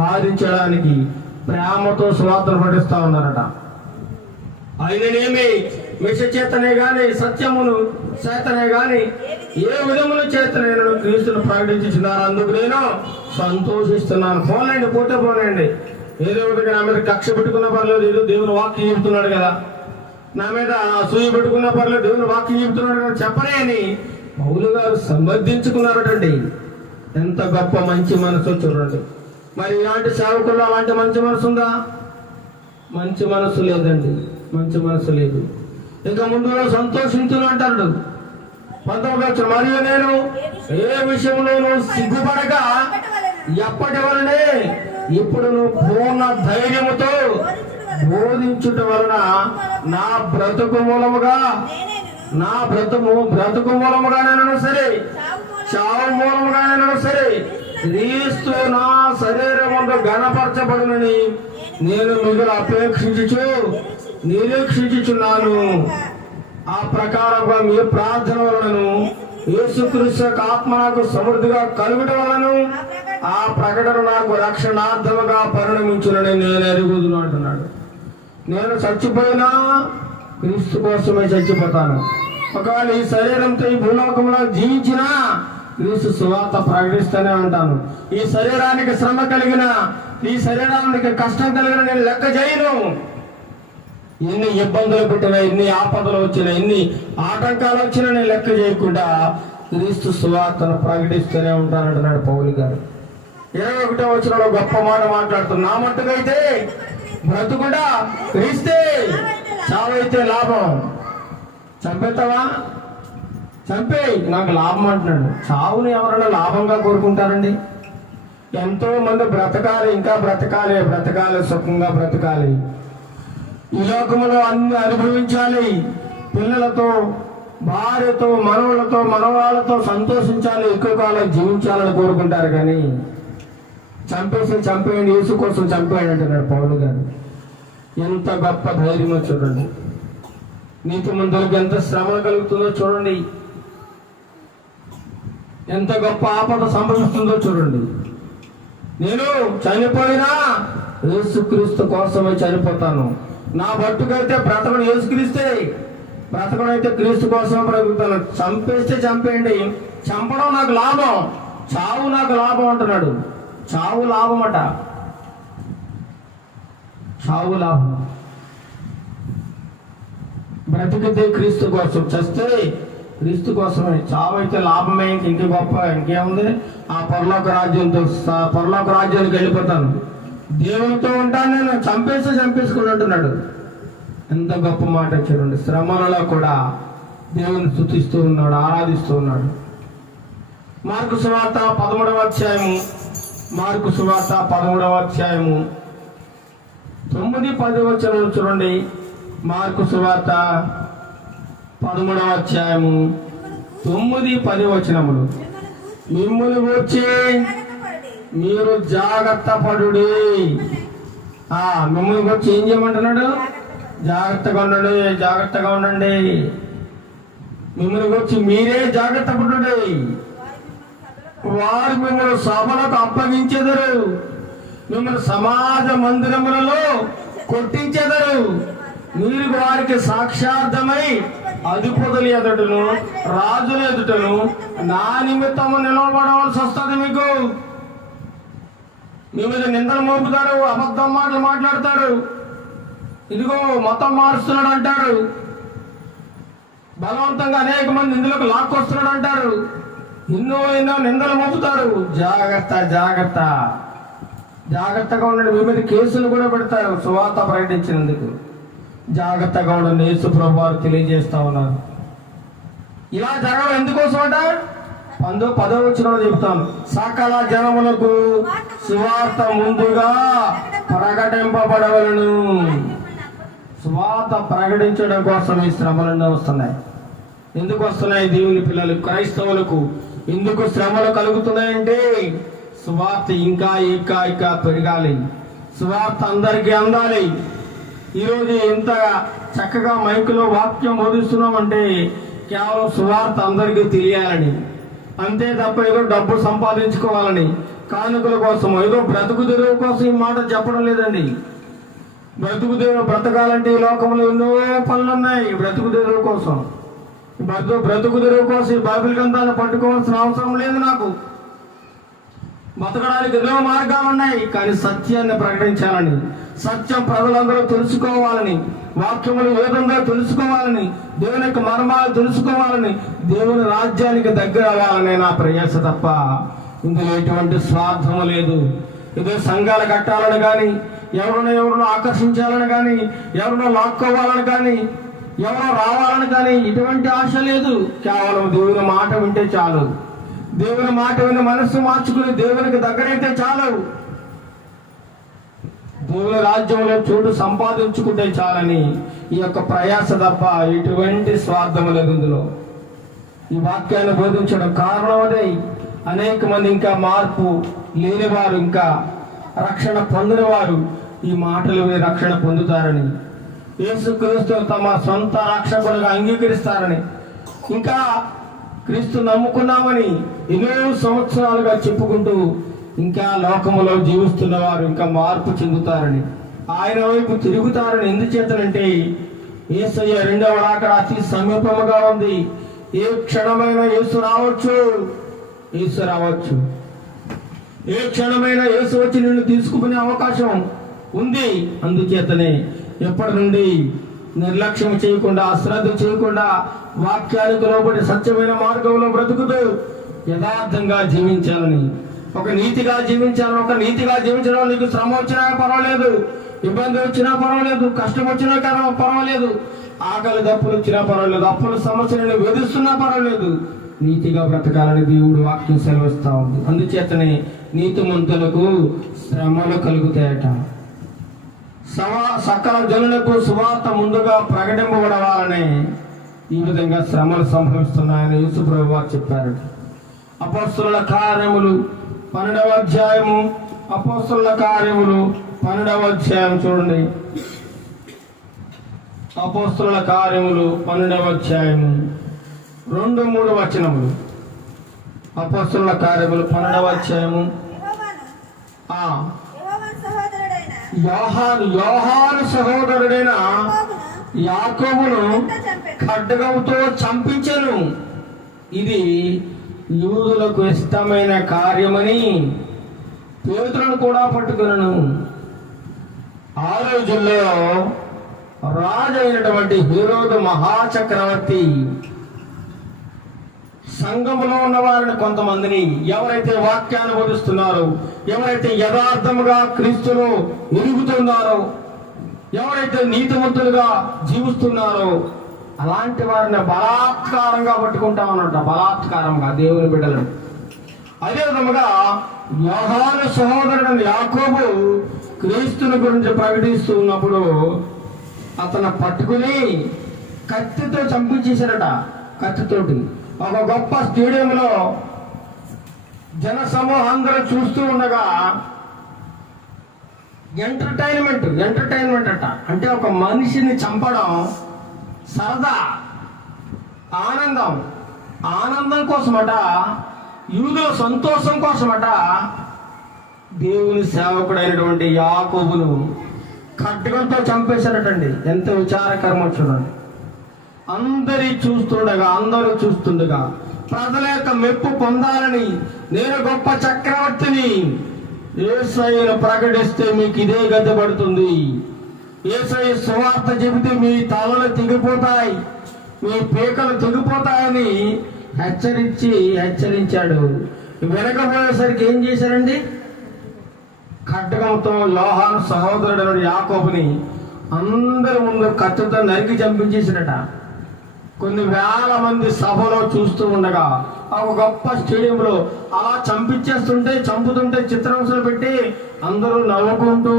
వాదించడానికి ప్రేమతో సువార్తను పఠిస్తూ ఉన్నారట. ఆయననేమి విష చేతనే గాని, సత్యమును చేతనే గాని ఏ విధమును చేతనైనా క్రీస్తును ప్రకటించుచున్నారు. అందుకు నేను సంతోషిస్తున్నాను. పోలేండి. ఏదో ఒకటి నా మీద కక్ష పెట్టుకున్న పర్లేదు, ఏదో దేవుని వాక్యం చెబుతున్నాడు కదా, నా మీద అసూయ పెట్టుకున్న పర్లేదు, దేవుని వాక్యం చెబుతున్నాడు కదా చెప్పనే అని పౌలు గారు సమర్థించుకున్నారటండి. ఎంత గొప్ప మంచి మనసు చూడండి. మరి ఇలాంటి సేవకుల్లో అలాంటి మంచి మనసు ఉందా? మంచి మనసు లేదండి. మంచి మనసు లేదు. ఇక ముందు సంతోషించును అంటాడు 19 మరియు నేను ఏ విషయంలోనూ సిగ్గుపడక ఎప్పటి వలనే ఇప్పుడు పూర్ణ ధైర్యముతో బోధించుట వలన నా బ్రతుకు మూలముగానైనా సరే, చావు మూలముగానైనా సరే క్రీస్తు నా శరీరముందు ఘనపరచబడునని నేను మిగులు నిరీక్షించుచున్నాను. ఆ ప్రకారంగా మీ ప్రార్థన వలనను యేసుక్రీస్తు ఆత్మ నాకు సమృద్ధిగా కలుగుట వలన ఆ ప్రకటన నాకు రక్షణార్థముగా పరిణమించునని నేను ఎరుగుదును అంటున్నాడు. నేను చచ్చిపోయినా క్రీస్తు కోసమే చచ్చిపోతాను. ఒకవేళ ఈ శరీరంతో ఈ భూలోకంలో జీవించినా క్రీస్తు సువార్త ప్రకటిస్తూనే ఉంటాను. ఈ శరీరానికి శ్రమ కలిగిన, ఈ శరీరానికి కష్టం కలిగిన నేను లెక్క చేయను. ఎన్ని ఇబ్బందులు పెట్టినా, ఎన్ని ఆపదలు వచ్చినా, ఎన్ని ఆటంకాలు వచ్చినా నేను లెక్క చేయకుండా క్రీస్తు సువార్తను ప్రకటిస్తూనే ఉంటానంటున్నాడు పౌలు గారు. 21వ వచనంలో గొప్ప మాట మాట్లాడుతున్నా. నా మట్టుకైతే బ్రతుకుడా క్రీస్తే, చావైతే లాభం. చంపేస్తావా? చంపే, నాకు లాభం అంటున్నాడు. చావుని ఎవరైనా లాభంగా కోరుకుంటారండి? ఎంతో మంది బ్రతకాలి, ఇంకా బ్రతకాలి, సుఖంగా బ్రతకాలి, ఈ లోకములో అన్ని అనుభవించాలి, పిల్లలతో, భార్యతో, మనవులతో, మనవాళ్ళతో సంతోషించాలి, ఎక్కువ కాలం జీవించాలని కోరుకుంటారు. కానీ చంపేయండి, యేసు కోసం చంపేయండి అంటున్నాడు పౌలు గారు. ఎంత గొప్ప ధైర్యమో చూడండి. నీతిమంతులకు ఎంత శ్రమ కలుగుతుందో చూడండి, ఎంత గొప్ప ఆపద సంభవిస్తుందో చూడండి. నేను చనిపోయినా యేసుక్రీస్తు కోసమే చనిపోతాను. నా బతుకైతే బ్రతకను యేసుక్రీస్తే, బ్రతకనైతే క్రీస్తు కోసం బ్రతుకుతాను. చంపేస్తే చంపేయండి, చంపడం నాకు లాభం, చావు నాకు లాభం అంటున్నాడు. చావు లాభం అట, చావు లాభం. బ్రతికితే క్రీస్తు కోసం, చస్తే క్రీస్తు కోసమే. చావు అయితే లాభమే, ఇంక గొప్ప ఇంకేముంది? ఆ పరలోక రాజ్యానికి వెళ్ళిపోతాను, దేవునితో ఉంటాను, నేను చంపేసుకుని అంటున్నాడు. ఎంత గొప్ప మాట చూడండి. శ్రమలలో కూడా దేవుని స్తుతిస్తూ ఉన్నాడు, ఆరాధిస్తూ ఉన్నాడు. మార్కు సువార్త 13వ అధ్యాయము, మార్కు సువార్త 13వ అధ్యాయము 9-10 వచనాలు చూడండి. మార్కు సువార్త 13వ అధ్యాయము 9-10 వచనములు. మిమ్మును గూర్చి మీరు జాగ్రత్త పడుడి. మిమ్మల్ని గురించి ఏం చేయమంటున్నాడు? జాగ్రత్తగా ఉండండి, జాగ్రత్తగా ఉండండి. మిమ్మల్ని గురించి మీరే జాగ్రత్త పడుడి. వారు మిమ్మల్ని సభలకు అప్పగించెదరు, మిమ్మల్ని సమాజ మందిరములలో కొట్టించెదరు. మీరు వారికి సాక్షార్థమై అధిపతుల ఎదుటను రాజుల ఎదుటను నా నిమిత్తము నిలబడవలసి వస్తుంది. మీకు మీ మీద నిందలు మోపుతారు, అబద్ధం మాటలు మాట్లాడతారు. ఇదిగో మతం మారుస్తున్నాడు అంటారు, బలవంతంగా అనేక మంది ఇందులోకి లాక్కొస్తున్నాడు అంటారు, ఎన్నో నిందలు మోపుతారు. జాగ్రత్త, జాగ్రత్త, జాగ్రత్తగా ఉండండి. మీ మీద కేసులు కూడా పెడతారు సువార్త ప్రకటించినందుకు. జాగ్రత్తగా ఉండండి, యేసు ప్రభువు వారు తెలియజేస్తా ఉన్నారు. ఇలా జరగడం ఎందుకోసం అంట? 10వ వచనంలో చెప్తాను. సకల జనములకు సువార్త ముందుగా ప్రకటింపబడవలను. సువార్త ప్రకటించడం కోసం ఈ శ్రమలన్నీ వస్తున్నాయి. ఎందుకు వస్తున్నాయి? దేవుని పిల్లలు క్రైస్తవులకు ఎందుకు శ్రమలు కలుగుతున్నాయంటే సువార్త ఇంకా ఇంకా ఇంకా పెరగాలి, సువార్త అందరికీ అందాలి. ఈరోజు ఎంత చక్కగా మైకులో వాక్యం బోధిస్తున్నామంటే కేవలం సువార్త అందరికీ తెలియాలని, అంతే తప్ప ఏదో డబ్బు సంపాదించుకోవాలని, కానుకల కోసం, ఏదో బ్రతుకు తెరువు కోసం ఈ మాట చెప్పడం లేదండి. బ్రతుకు తెరువు బ్రతకాలంటే ఈ లోకంలో ఎన్నో పనులు ఉన్నాయి. బ్రతుకు తెరువు కోసం ఈ బైబిల్ గ్రంథాన్ని పట్టుకోవాల్సిన అవసరం లేదు నాకు. బతకడానికి ఎన్నో మార్గాలు ఉన్నాయి, కానీ సత్యాన్ని ప్రకటించాలని, సత్యం ప్రజలందరూ తెలుసుకోవాలని, వాక్యములు ఏదంగా తెలుసుకోవాలని, దేవుని యొక్క మర్మాలు తెలుసుకోవాలని, దేవుని రాజ్యానికి దగ్గర అవ్వాలనే నా ప్రయాస తప్ప ఇందులో ఎటువంటి స్వార్థము లేదు. ఏదో సంఘాలు కట్టాలని కానీ, ఎవరినో ఆకర్షించాలని కానీ, ఎవరినో లాక్కోవాలని కానీ, ఎవరో రావాలని కానీ ఇటువంటి ఆశ లేదు. కేవలం దేవుని మాట వింటే చాలు, దేవుని మాట విని మనస్సు మార్చుకుని దేవునికి దగ్గరైతే చాలు, దేవుని రాజ్యంలో చోటు సంపాదించుకుంటే చాలని ఈ యొక్క ప్రయాస తప్ప ఎటువంటి స్వార్థము లేదు ఇందులో. ఈ వాక్యాన్ని బోధించడం కారణం అదే. అనేక మంది ఇంకా మార్పు లేనివారు, ఇంకా రక్షణ పొందిన వారు ఈ మాటలు విని రక్షణ పొందుతారని, యేసుక్రీస్తు తమ సొంత రక్షకుడుగా అంగీకరిస్తారని, ఇంకా క్రీస్తు నమ్ముకున్నామని ఎన్నో సంవత్సరాలుగా చెప్పుకుంటూ ఇంకా లోకములో జీవిస్తున్న వారు ఇంకా మార్పు చెందుతారని, ఆయన వైపు తిరుగుతారని. ఎందుచేతనంటే యేసయ్య రెండవ రాకడ అతి సమీపముగా ఉంది. ఏ క్షణమైన యేసు రావచ్చు, ఏ క్షణమైన యేసు వచ్చి నిన్ను తీసుకునే అవకాశం ఉంది. అందుచేతనే ఎప్పటి నుండి నిర్లక్ష్యం చేయకుండా, అశ్రద్ధ చేయకుండా, వాక్యానికి లోబడి సత్యమైన మార్గంలో బ్రతుకుతూ యథార్థంగా జీవించాలని, ఒక నీతిగా జీవించడం. నీకు శ్రమ వచ్చినా పర్వాలేదు, ఇబ్బంది వచ్చినా పర్వాలేదు, కష్టం వచ్చినా పర్వాలేదు, ఆకలి దప్పులు వచ్చినా పర్వాలేదు, అప్పుల సమస్యలను వేధిస్తున్నా పర్వాలేదు, నీతిగా బ్రతకాలని దేవుడు వాక్యం సెలవిస్తా ఉంది. అందుచేతనే నీతిమంతులకు శ్రమలు కలుగుతాయట. సకల జనులకు సువార్త ముందుగా ప్రకటింపబడవాలని ఈ విధంగా శ్రమలు సంభవిస్తున్నాయని యేసు ప్రభువు వారు చెప్పారు. అపోస్తలుల కార్యములు 12వ అధ్యాయము, అపోస్తలుల కార్యములు 12వ అధ్యాయం చూడండి. అపోస్తలుల కార్యములు 12వ అధ్యాయము 2-3 వచనములు. అపోస్తలుల కార్యములు 12వ అధ్యాయము యోహాను సహోదరుడైన యాకోబును ఖడ్గంతో చంపించెను. ఇది యూదులకు ఇష్టమైన కార్యమని పేతురును కూడా పట్టుకున్నాను. ఆ రోజుల్లో రాజు అయినటువంటి హేరోదు మహాచక్రవర్తి సంఘములో ఉన్న వారిని కొంతమందిని, ఎవరైతే వాక్యాన్ని బోధిస్తున్నారో, ఎవరైతే యథార్థముగా క్రీస్తును ఎరుగుతున్నారో, ఎవరైతే నీతిమంతులుగా జీవిస్తున్నారో అలాంటి వారిని బలాత్కారంగా పట్టుకుంటామన్నట. బలాత్కారంగా దేవుని బిడ్డలను. అదే విధముగా యోహాను సహోదరుడు యాకోబు క్రీస్తుని గురించి ప్రకటిస్తూ ఉన్నప్పుడు అతను పట్టుకుని కత్తితో చంపించేశారట. కత్తితోటి ఒక గొప్ప స్టేడియంలో జన సమూహం అందరూ చూస్తూ ఉండగా ఎంటర్టైన్మెంట్ అట. అంటే ఒక మనిషిని చంపడం సరదా, ఆనందం కోసమట, యూదుల సంతోషం కోసమట దేవుని సేవకుడైనటువంటి యాకోబును ఖడ్గంతో చంపేశారటండి. ఎంత విచారకరమో చూడండి. అందరూ చూస్తుండగా ప్రజల యొక్క మెప్పు పొందాలని, నేను గొప్ప చక్రవర్తిని, యేసయ్యను ప్రకటిస్తే మీకు ఇదే గతి పడుతుంది, యేసయ్య సువార్త చెబితే మీ తలలు తెగిపోతాయి, మీ పీకలు తెగిపోతాయని హెచ్చరించాడు. వినకపోయేసరికి ఏం చేశారండి? ఖడ్గంతో యోహాను సహోదరుడు యాకోబుని అందరి ముందు కత్తితో నరికి చంపించేసినట. కొన్ని వేల మంది సభలో చూస్తూ ఉండగా ఒక గొప్ప స్టేడియంలో అలా చంపుతుంటే చిత్రాంశాలు పెట్టి అందరూ నవ్వుకుంటూ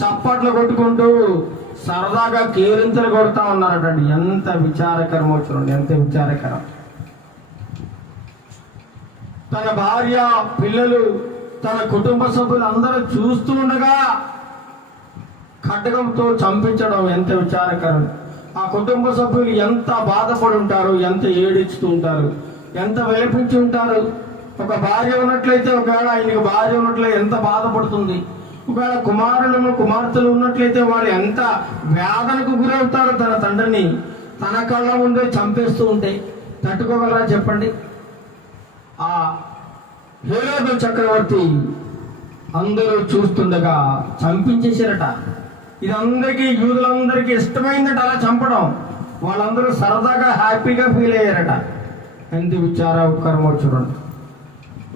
చప్పట్లు కొట్టుకుంటూ సరదాగా కేరింతలు కొడతా ఉన్నారటండి. ఎంత విచారకరమో చూడండి, ఎంత విచారకరం. తన భార్య, పిల్లలు, తన కుటుంబ సభ్యులు అందరూ చూస్తూ ఉండగా ఖడ్గంతో చంపించడం ఎంత విచారకరం. ఆ కుటుంబ సభ్యులు ఎంత బాధపడి ఉంటారు, ఎంత ఏడుస్తూ ఉంటారు, ఎంత విలపించి ఉంటారు. ఒక భార్య ఉన్నట్లయితే, ఒకవేళ ఆయనకి భార్య ఉన్నట్లయితే ఎంత బాధపడుతుంది. ఒకవేళ కుమార్తెలు ఉన్నట్లయితే వాళ్ళు ఎంత వేదనకు గురవుతారు. తన తండ్రిని తన కళ్ళ ముందే చంపేస్తూ ఉంటే తట్టుకోగలరా చెప్పండి? ఆ హేరోదు చక్రవర్తి అందరూ చూస్తుండగా చంపించేశారట. ఇది అందరికీ, యూదులందరికీ ఇష్టమైందట అలా చంపడం. వాళ్ళందరూ సరదాగా హ్యాపీగా ఫీల్ అయ్యారట. ఎంత విచారకరమో చూడండి.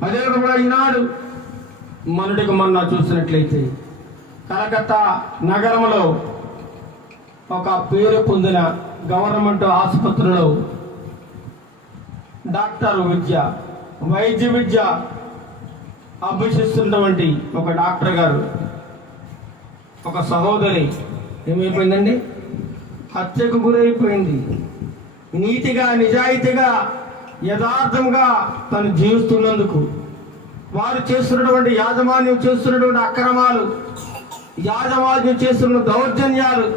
అదేవిధంగా ఈనాడు మొన్న చూసినట్లయితే కలకత్తా నగరంలో ఒక పేరు పొందిన గవర్నమెంట్ ఆసుపత్రిలో వైద్య విద్య అభ్యసిస్తున్నటువంటి ఒక డాక్టర్ గారు, ఒక సహోదరి ఏమైపోయిందండి? హత్యకు గురైపోయింది. నీతిగా, నిజాయితీగా, యథార్థంగా తను జీవిస్తున్నందుకు వారు చేస్తున్నటువంటి యాజమాన్యం చేస్తున్నటువంటి అక్రమాలు, యాజమాన్యం చేస్తున్న దౌర్జన్యాలు,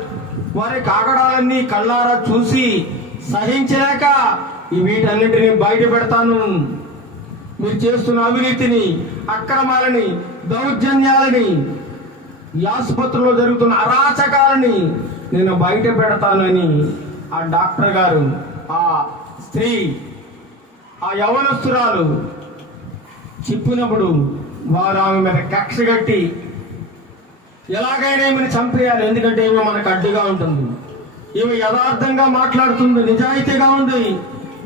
వారి కాగడాలన్నీ కళ్ళారా చూసి సహించలేక వీటన్నిటిని బయట పెడతాను, మీరు చేస్తున్న అవినీతిని, అక్రమాలని, దౌర్జన్యాలని, ఈ ఆసుపత్రిలో జరుగుతున్న అరాచకాలని నేను బయట పెడతానని ఆ డాక్టర్ గారు, ఆ స్త్రీ, ఆ యవనస్తురాలు చెప్పినప్పుడు వారు ఆమె మీద కక్ష కట్టి ఎలాగైనా ఈమెను చంపేయాలి, ఎందుకంటే ఈమె మనకు అడ్డుగా ఉంటుంది, ఈమె యథార్థంగా మాట్లాడుతుంది, నిజాయితీగా ఉంది,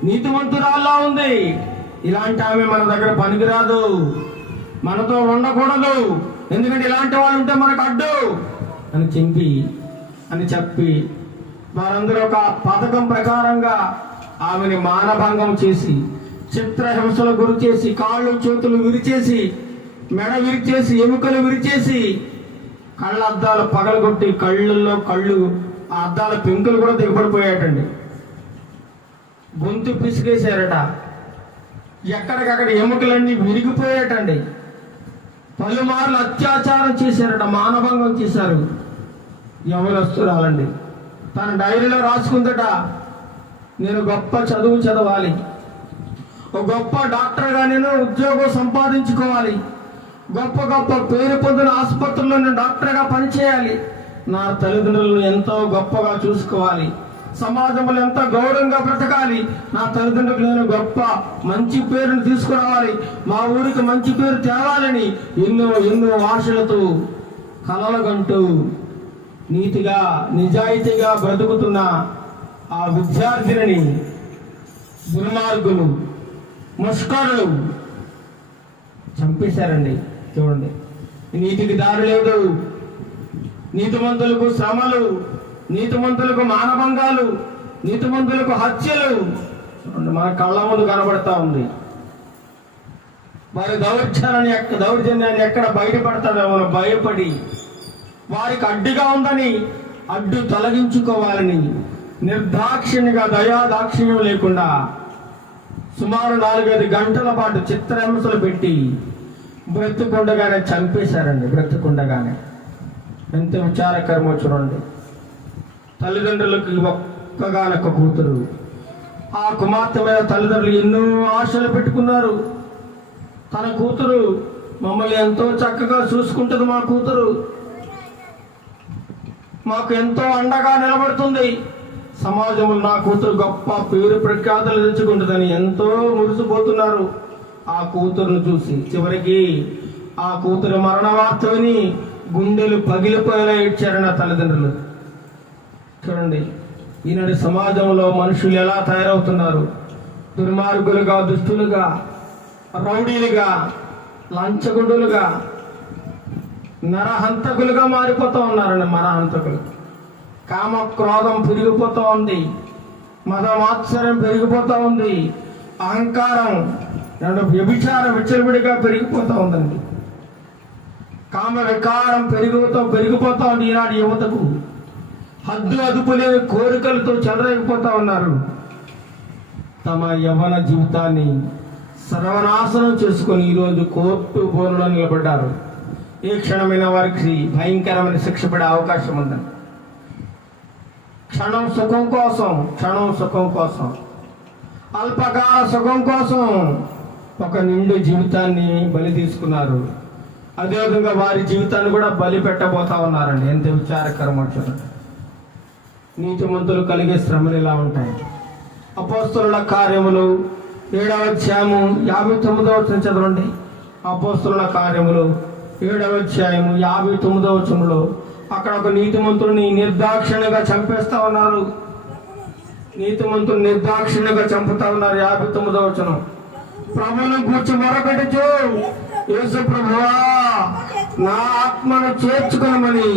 నీతివంతురాల్లా ఉంది, ఇలాంటి ఆమె మన దగ్గర పనికిరాదు, మనతో ఉండకూడదు, ఎందుకంటే ఇలాంటి వాళ్ళు ఉంటే మనకు అడ్డు అని చెప్పి వారందరూ ఒక పథకం ప్రకారంగా ఆమెని మానభంగం చేసి, చిత్రహింసలు గురి చేసి, కాళ్ళు చేతులు విరిచేసి, మెడ విరిచేసి, ఎముకలు విరిచేసి, కళ్ళ అద్దాలు పగలగొట్టి కళ్ళు ఆ అద్దాల పెంకులు కూడా దిగబడిపోయాటండి. గొంతు పిసికేశారట. ఎక్కడికక్కడ ఎముకలన్నీ విరిగిపోయాటండి. పలుమార్లు అత్యాచారం చేశారట, మానభంగం చేశారు. యవనస్తురాలండి. తన డైరీలో రాసుకుందట, నేను గొప్ప చదువు చదవాలి, ఒక గొప్ప డాక్టర్గా నేను ఉద్యోగం సంపాదించుకోవాలి, గొప్ప పేరు పొందిన ఆసుపత్రుల్లో నేను డాక్టర్గా పనిచేయాలి, నా తల్లిదండ్రులను ఎంతో గొప్పగా చూసుకోవాలి, సమాజంలో ఎంత గౌరవంగా బ్రతకాలి, నా తల్లిదండ్రులకు నేను గొప్ప మంచి పేరును తీసుకురావాలి, మా ఊరికి మంచి పేరు తేవాలని ఎన్నో ఎన్నో ఆశలతో కలలుగంటూ నీతిగా నిజాయితీగా బ్రతుకుతున్న ఆ విద్యార్థిని దుర్మార్గులు ముష్కరులు చంపేశారండి. చూడండి, నీతికి దారి లేదు, నీతిమంతులకు శ్రమలు, నీతిమంతులకు మానభంగాలు, నీతిమంతులకు హత్యలు మన కళ్ళ ముందు కనబడతా ఉంది. వారి దౌర్జన్యాన్ని ఎక్కడ బయటపడతాడో భయపడి వారికి అడ్డుగా ఉందని అడ్డు తొలగించుకోవాలని నిర్దాక్షిణ్యంగా దయాదాక్షిణ్యం లేకుండా సుమారు 4-5 గంటల పాటు చిత్రహింసలు పెట్టి బ్రతుకుండగానే చంపేశారండి. బ్రతుకుండగానే ఎంత విచారకరమో చూడండి. తల్లిదండ్రులకు ఒక్కగానొక్క కూతురు, ఆ కుమార్తె మీద తల్లిదండ్రులు ఎన్నో ఆశలు పెట్టుకున్నారు. తన కూతురు మమ్మల్ని ఎంతో చక్కగా చూసుకుంటుంది, మా కూతురు మాకు ఎంతో అండగా నిలబడుతుంది, సమాజంలో నా కూతురు గొప్ప పేరు ప్రఖ్యాతులు తెచ్చుకుంటుందని ఎంతో మురిసిపోతున్నారు. ఆ కూతురును చూసి చివరికి ఆ కూతురు మరణ వార్త విని గుండెలు పగిలిపోయేలా ఏడ్చారు నా తల్లిదండ్రులు. చూడండి, ఈనాడు సమాజంలో మనుషులు ఎలా తయారవుతున్నారు. దుర్మార్గులుగా, దుష్టులుగా, రౌడీలుగా, లంచగొండులుగా, నరహంతకులుగా మారిపోతూ ఉన్నారండి. నరహంతకులు. కామ క్రోధం పెరిగిపోతూ ఉంది, మదమాత్సర్యం పెరిగిపోతూ ఉంది, అహంకారం వ్యభిచారం విచ్చలవిడిగా పెరిగిపోతూ ఉందండి. కామ వికారం పెరిగిపోతూ ఉంది. ఈనాడు యువతకు హద్దు అదుపు లేని కోరికలతో చెలరేగిపోతూ ఉన్నారు. తమ యవ్వన జీవితాన్ని సర్వనాశనం చేసుకొని ఈరోజు కోర్టు బోనులో నిలబడ్డారు. ఏ క్షణమైన వారికి భయంకరమైన శిక్ష పడే అవకాశం ఉందండి. క్షణం సుఖం కోసం అల్పకాల సుఖం కోసం ఒక నిండు జీవితాన్ని బలి తీసుకున్నారు. అదేవిధంగా వారి జీవితాన్ని కూడా బలి పెట్టబోతా ఉన్నారండి. ఎంత విచారకరమో చూడండి. నీతిమంతులు కలిగే శ్రమలు ఇలా ఉంటాయి. అపోస్తలుల కార్యములు 7వ అధ్యాయము 59వ వచనం చదవండి. అపోస్తలుల కార్యములు 7వ అధ్యాయము 59వ వచనంలో అక్కడ ఒక నీతిమంతుడిని నిర్దాక్షిణ్యంగా చంపేస్తా ఉన్నారు. నీతిమంతుడు నిర్దాక్షిణ్యంగా చంపుతా ఉన్నారు. 59వ వచనం, ప్రభువును కూర్చు మొరపెట్టుచు, యేసు ప్రభువా నా ఆత్మను చేర్చుకొనమని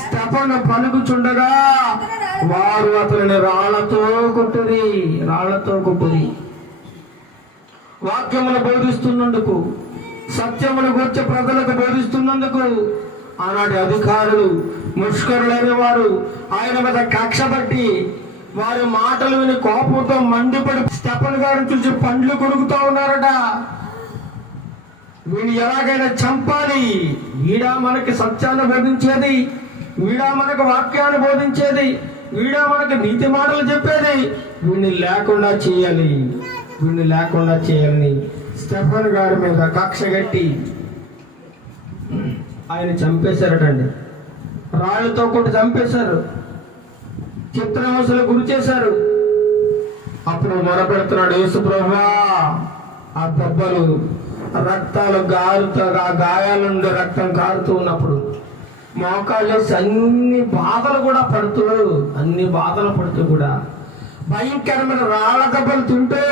స్తెఫను పలుకుచుండగా వారు అతనిని రాళ్లతో కొట్టురి. వాక్యమును బోధిస్తున్నందుకు, సత్యమును గూర్చి ప్రజలకు బోధిస్తున్నందుకు ఆనాటి అధికారులు ముష్కరులైన వారు ఆయన మీద కక్ష పట్టి వారి మాటలు విని కోపంతో మండిపడి స్టెఫను గారిని చూసి పండ్లు కొరుకుతూ ఉన్నారట. వీడిని ఎలాగైనా చంపాలి, వీడా మనకి సత్యాన్ని బోధించేది, వీడా మనకు వాక్యాన్ని బోధించేది, వీడా మనకు నీతి మాటలు చెప్పేది, వీడిని లేకుండా చేయాలని స్టెఫను గారి మీద కక్ష కట్టి ఆయన చంపేశారటండి. రాళ్ళతో కొట్టి చంపేశారు, చిత్రహింసలు గురి చేశారు. అప్పుడు మొరపెడుతున్నాడు, యేసు ప్రభువా ఆ దెబ్బలు, రక్తాలు ఆ గాయాల నుండి రక్తం కారుతూ ఉన్నప్పుడు మోకాళ్ళు అన్ని బాధలు పడుతూ కూడా భయంకరమైన రాళ్ళ దెబ్బలు తింటూ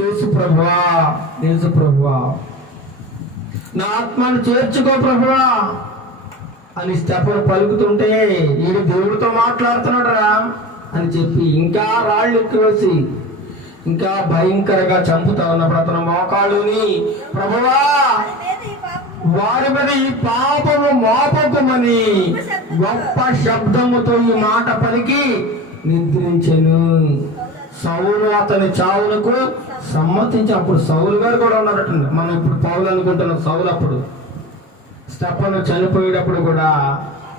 యేసు ప్రభువా నా ఆత్మను చేర్చుకో ప్రభువా అని స్టెఫను పలుకుతుంటే ఈడు దేవుడితో మాట్లాడుతున్నాడు రా అని చెప్పి ఇంకా రాళ్ళు ఎక్కువేసి ఇంకా భయంకరంగా చంపుతా ఉన్నప్పుడు అతను మోకాళ్ళుని, ప్రభువా వారి మీద ఈ పాపము మోపకమని గొప్ప శబ్దముతో ఈ మాట పలికి నిద్రించెను. సౌలు అతని చావునకు సమ్మతించి, అప్పుడు సౌలు గారు కూడా ఉన్నారటండి. మనం ఇప్పుడు పౌలు అనుకుంటున్నాం, సౌలు అప్పుడు స్టెఫను చనిపోయేటప్పుడు కూడా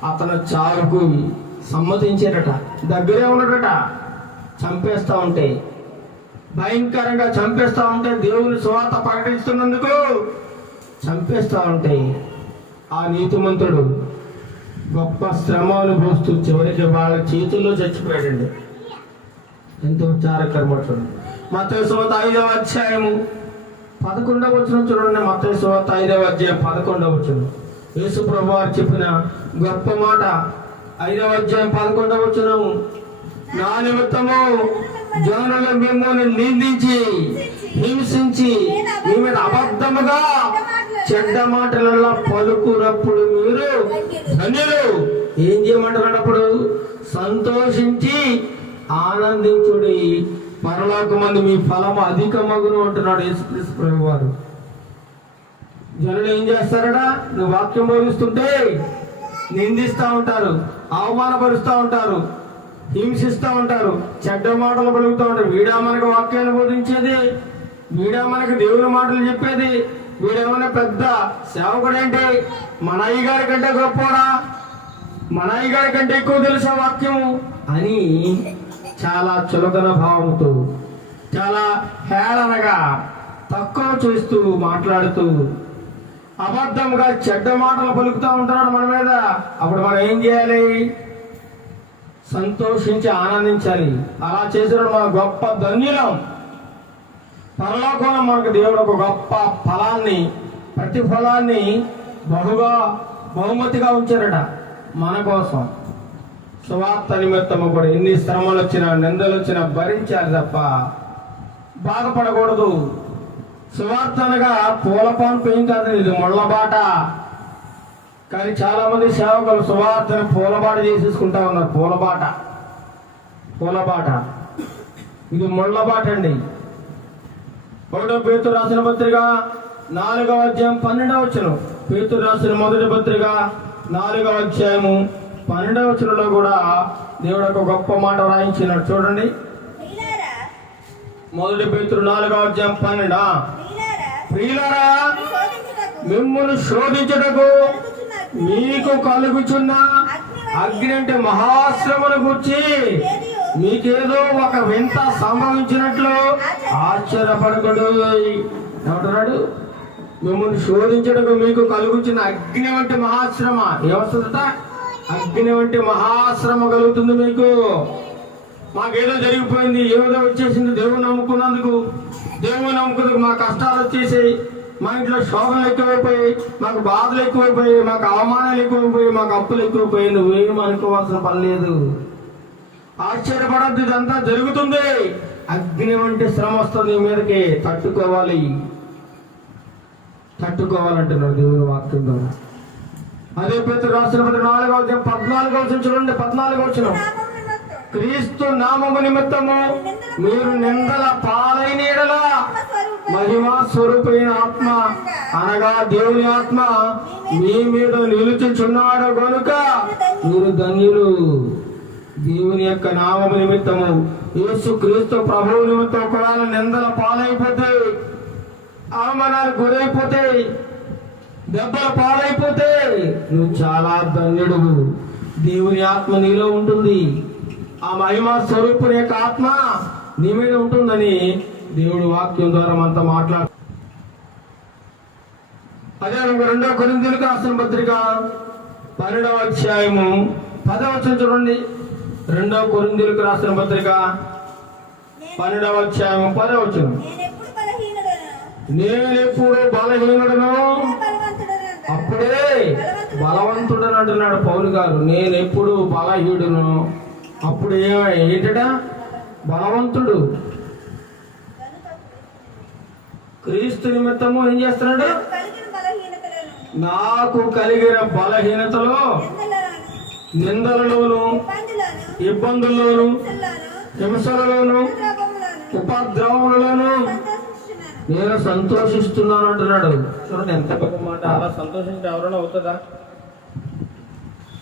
అతను చావుకు సమ్మతించారట. దగ్గరే ఉన్నాడట. చంపేస్తా ఉంటే, భయంకరంగా చంపేస్తా ఉంటే, దేవుని సువార్త ప్రకటిస్తున్నందుకు చంపేస్తా ఉంటే ఆ నీతిమంతుడు గొప్ప శ్రమ అనుభవిస్తూ చివరికి వాళ్ళ చేతుల్లో చచ్చిపోయాడండి. ఎంతో చారకరమ చూడండి. మత్తయి సువార్త 5వ అధ్యాయము 11వ వచనం చూడండి. మత్తయి సువార్త 5వ అధ్యాయం 11వ వచనం యేసు ప్రభువారు చెప్పిన గొప్ప మాట. 5వ అధ్యాయం 11వ వచనం, నా నిమిత్తము జనులు మిమ్మల్ని నిందించి హింసించి మీ మీద అబద్ధముగా చెడ్డ మాటలలో పలుకున్నప్పుడు మీరు ధన్యులు. ఏం చేయమంటున్నాడు అప్పుడు? సంతోషించి ఆనందించుడి, పరలోకమందు మీ ఫలము అధికమగును అంటున్నాడు యేసుక్రీస్తు ప్రభువారు. జనులు ఏం చేస్తారడా? నువ్వు వాక్యం బోధిస్తుంటే నిందిస్తూ ఉంటారు, అవమానపరుస్తూ ఉంటారు, హింసిస్తూ ఉంటారు, చెడ్డ మాటలు పలుకుతూ ఉంటారు. వీడా మనకు వాక్యాన్ని బోధించేది, వీడా మనకు దేవుని మాటలు చెప్పేది, వీడేమన్నా పెద్ద సేవకుడేంటి, మన అయ్యగారి కంటే గొప్పరా, మన అయ్యగారి కంటే ఎక్కువ తెలుసా వాక్యము అని చాలా చులకన భావంతో, చాలా హేళనగా, తక్కువ చేస్తూ మాట్లాడుతూ అబద్ధంగా చెడ్డ మాటలు పలుకుతూ ఉంటున్నాడు మన మీద. అప్పుడు మనం ఏం చేయాలి? సంతోషించి ఆనందించాలి. అలా చేసిన మన గొప్ప ధన్యులం. పరలోకంలో మనకు దేవుడు ఒక గొప్ప ఫలాన్ని, ప్రతిఫలాన్ని బహుమతిగా ఉంచారట మన కోసం. సువార్త నిమిత్తము కూడా ఎన్ని శ్రమలు వచ్చినా, నిందలు వచ్చినా భరించాలి తప్ప బాధపడకూడదు. సువార్త అనగా పూలపాన్ పెయిన్ కాదు, ఇది ముళ్ళబాట. కానీ చాలా మంది సేవకులు సువార్తను పూలబాట చేసేసుకుంటా ఉన్నారు. పూలబాట ఇది ముళ్ళబాట అండి. 1 పేతురు రాసిన పత్రిక 4వ అధ్యాయం 12వ వచనం, పేతురు రాసిన మొదటి పత్రిక 4వ అధ్యాయము 12వ వచనంలో కూడా దేవుడు ఒక గొప్ప మాట రాయించినాడు. చూడండి, 1 పేతురు 4వ అధ్యాయం 12. ప్రియులారా, మిమ్మును శోధించుటకు మీకు కలుగుచున్న అగ్ని అంటే మహాశ్రమను గురించి మీకేదో ఒక వింత సంభవించినట్లు ఆశ్చర్యపడకూడదు. ఏమంటున్నాడు? మిమ్మల్ని శోధించడకు మీకు కలుగుచున్న అగ్ని వంటి మహాశ్రమ. ఏమొస్తుందట? అగ్ని వంటి మహాశ్రమ కలుగుతుంది మీకు. మాకేదో జరిగిపోయింది, ఏదో వచ్చేసింది, దేవుని నమ్ముకున్నందుకు మా కష్టాలు వచ్చేసాయి, మా ఇంట్లో శోభలు ఎక్కువైపోయాయి, మాకు బాధలు ఎక్కువైపోయాయి, మాకు అవమానాలు ఎక్కువైపోయాయి, మాకు అప్పులు ఎక్కువైపోయాయి. నువ్వేం అనుకోవాల్సిన పని లేదు. ఆశ్చర్యపడద్దు, ఇదంతా జరుగుతుంది. అగ్ని వంటి శ్రమ వస్తుంది నీ మీదకి, తట్టుకోవాలంటున్నాడు దేవుని వాక్యం ద్వారా. అదే పేతురు రాసిన 4వ అధ్యాయం 14వ వచనం చూడండి. 14వ వచనం, క్రీస్తు నామము నిమిత్తము మీరు నిందల పాలైన యెడల మహిమా స్వరూపైన ఆత్మ అనగా దేవుని ఆత్మ మీ మీద నిలుచుచున్నాడు గనుక మీరు ధన్యులు. దేవుని యొక్క నామము నిమిత్తము, యేసు క్రీస్తు ప్రభువు నిమిత్తం ఒకవేళ నిందల పాలైపోతే, అవమానాలు గురైపోతే, దెబ్బల పాలైపోతే నువ్వు చాలా ధన్యుడు. దేవుని ఆత్మ నీలో ఉంటుంది, ఆ మహిమా స్వరూపుని యొక్క ఆత్మ నీ మీద ఉంటుందని దేవుడి వాక్యం ద్వారా మనతో మాట్లాడు. అదే 2 కొరింథీయులకు రాసిన పత్రిక 12వ అధ్యాయము 10వ వచనం చూడండి. 2 కొరింథీయులకు రాసిన పత్రిక 12వ అధ్యాయము 10వ వచనం, నేనెప్పుడు బలహీనుడను అప్పుడే బలవంతుడని అంటున్నాడు పౌలు గారు. నేనెప్పుడు బలహీనుడును అప్పుడు ఏంటడా? బలవంతుడు. క్రీస్తు నిమిత్తము ఏం చేస్తున్నాడు? నాకు కలిగిన బలహీనతలో, నిందలలోను, ఇబ్బందుల్లోను, హింసలలోను, ఉపద్రవములలోను నేను సంతోషిస్తున్నాను అంటున్నాడు. చూడండి ఎంత గొప్ప మాట. అలా సంతోషించి ఎవరైనా అవుతుందా?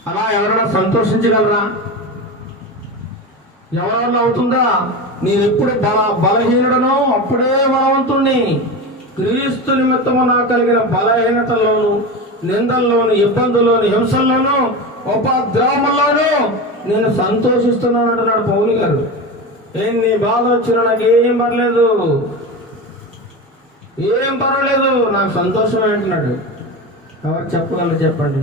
అలా ఎవరైనా సంతోషించగలరా? ఎవరన్నా అవుతుందా? నేను ఎప్పుడు బలహీనుడనో అప్పుడే బలవంతుణ్ణి. క్రీస్తు నిమిత్తము నాకు కలిగిన బలహీనతల్లోను, నిందల్లోను, ఇబ్బందుల్లోను, హింసల్లోను, ఉపద్రవముల్లోను నేను సంతోషిస్తున్నాను అంటున్నాడు పౌలు గారు. ఎన్ని బాధలు వచ్చినా నాకు ఏం పర్లేదు, నాకు సంతోషమే అంటున్నాడు. ఎవరు చెప్పగలరు చెప్పండి?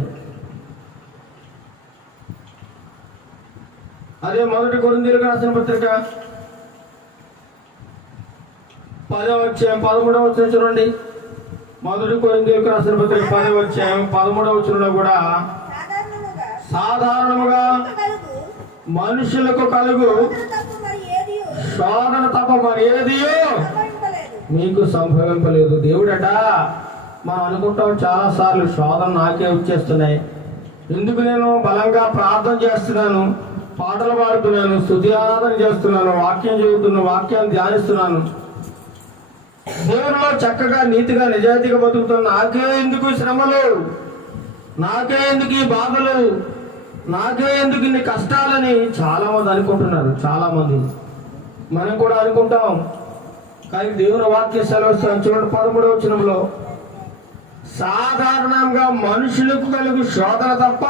అదే 1 కొరింథీయులకు రాసిన పత్రిక 10వ అధ్యాయం 13వ వచనం చూడండి. మొదటి కొరింథీయులకు రాసిన పత్రిక 10వ అధ్యాయం 13వ వచనంలో కూడా సాధారణముగా మనుషులకు కలుగు శోధన తప్ప మరి ఏదియో మీకు సంభవింపలేదు. దేవుడట మనం అనుకుంటాం చాలా సార్లు శోధన నాకే వచ్చేస్తున్నాయి, ఎందుకు నేను బలంగా ప్రార్థన చేస్తున్నాను, పాటలు పాడుతున్నాను, స్తుతి ఆరాధన చేస్తున్నాను, వాక్యం చదువుతున్నాను, వాక్యాన్ని ధ్యానిస్తున్నాను, దేవునిలో చక్కగా నీతిగా నిజాయితీగా బతుకుతున్నా, నాకే ఎందుకు శ్రమలు, నాకే ఎందుకు ఈ బాధలు, నాకే ఎందుకు ఇన్ని కష్టాలని చాలా మంది అనుకుంటున్నారు. చాలా మంది మనం కూడా అనుకుంటాం. కానీ దేవుని వాక్య సెలవుస్తాను చూడండి 13వ వచనంలో, సాధారణంగా మనుషులకు కలుగు శోధన తప్ప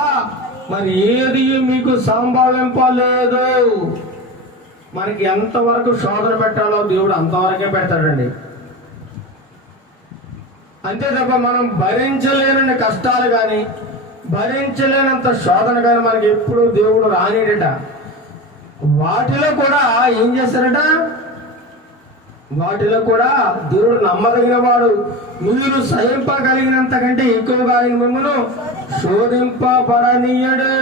మరి ఏది మీకు సంభవింపలేదు. మనకి ఎంతవరకు శోధన పెట్టాలో దేవుడు అంతవరకే పెడతాడండి. అంతే తప్ప మనం భరించలేని కష్టాలు కానీ భరించలేనంత శోధన కానీ మనకి ఎప్పుడు దేవుడు రానిడట. వాటిలో కూడా ఏం చేస్తారట, వాటిలో కూడా దేవుడు నమ్మదగిన వాడు, మీరు సహింపగలిగినంత కంటే ఎక్కువగా ఆయన మిమ్మల్ని శోధింపబడనీయడు.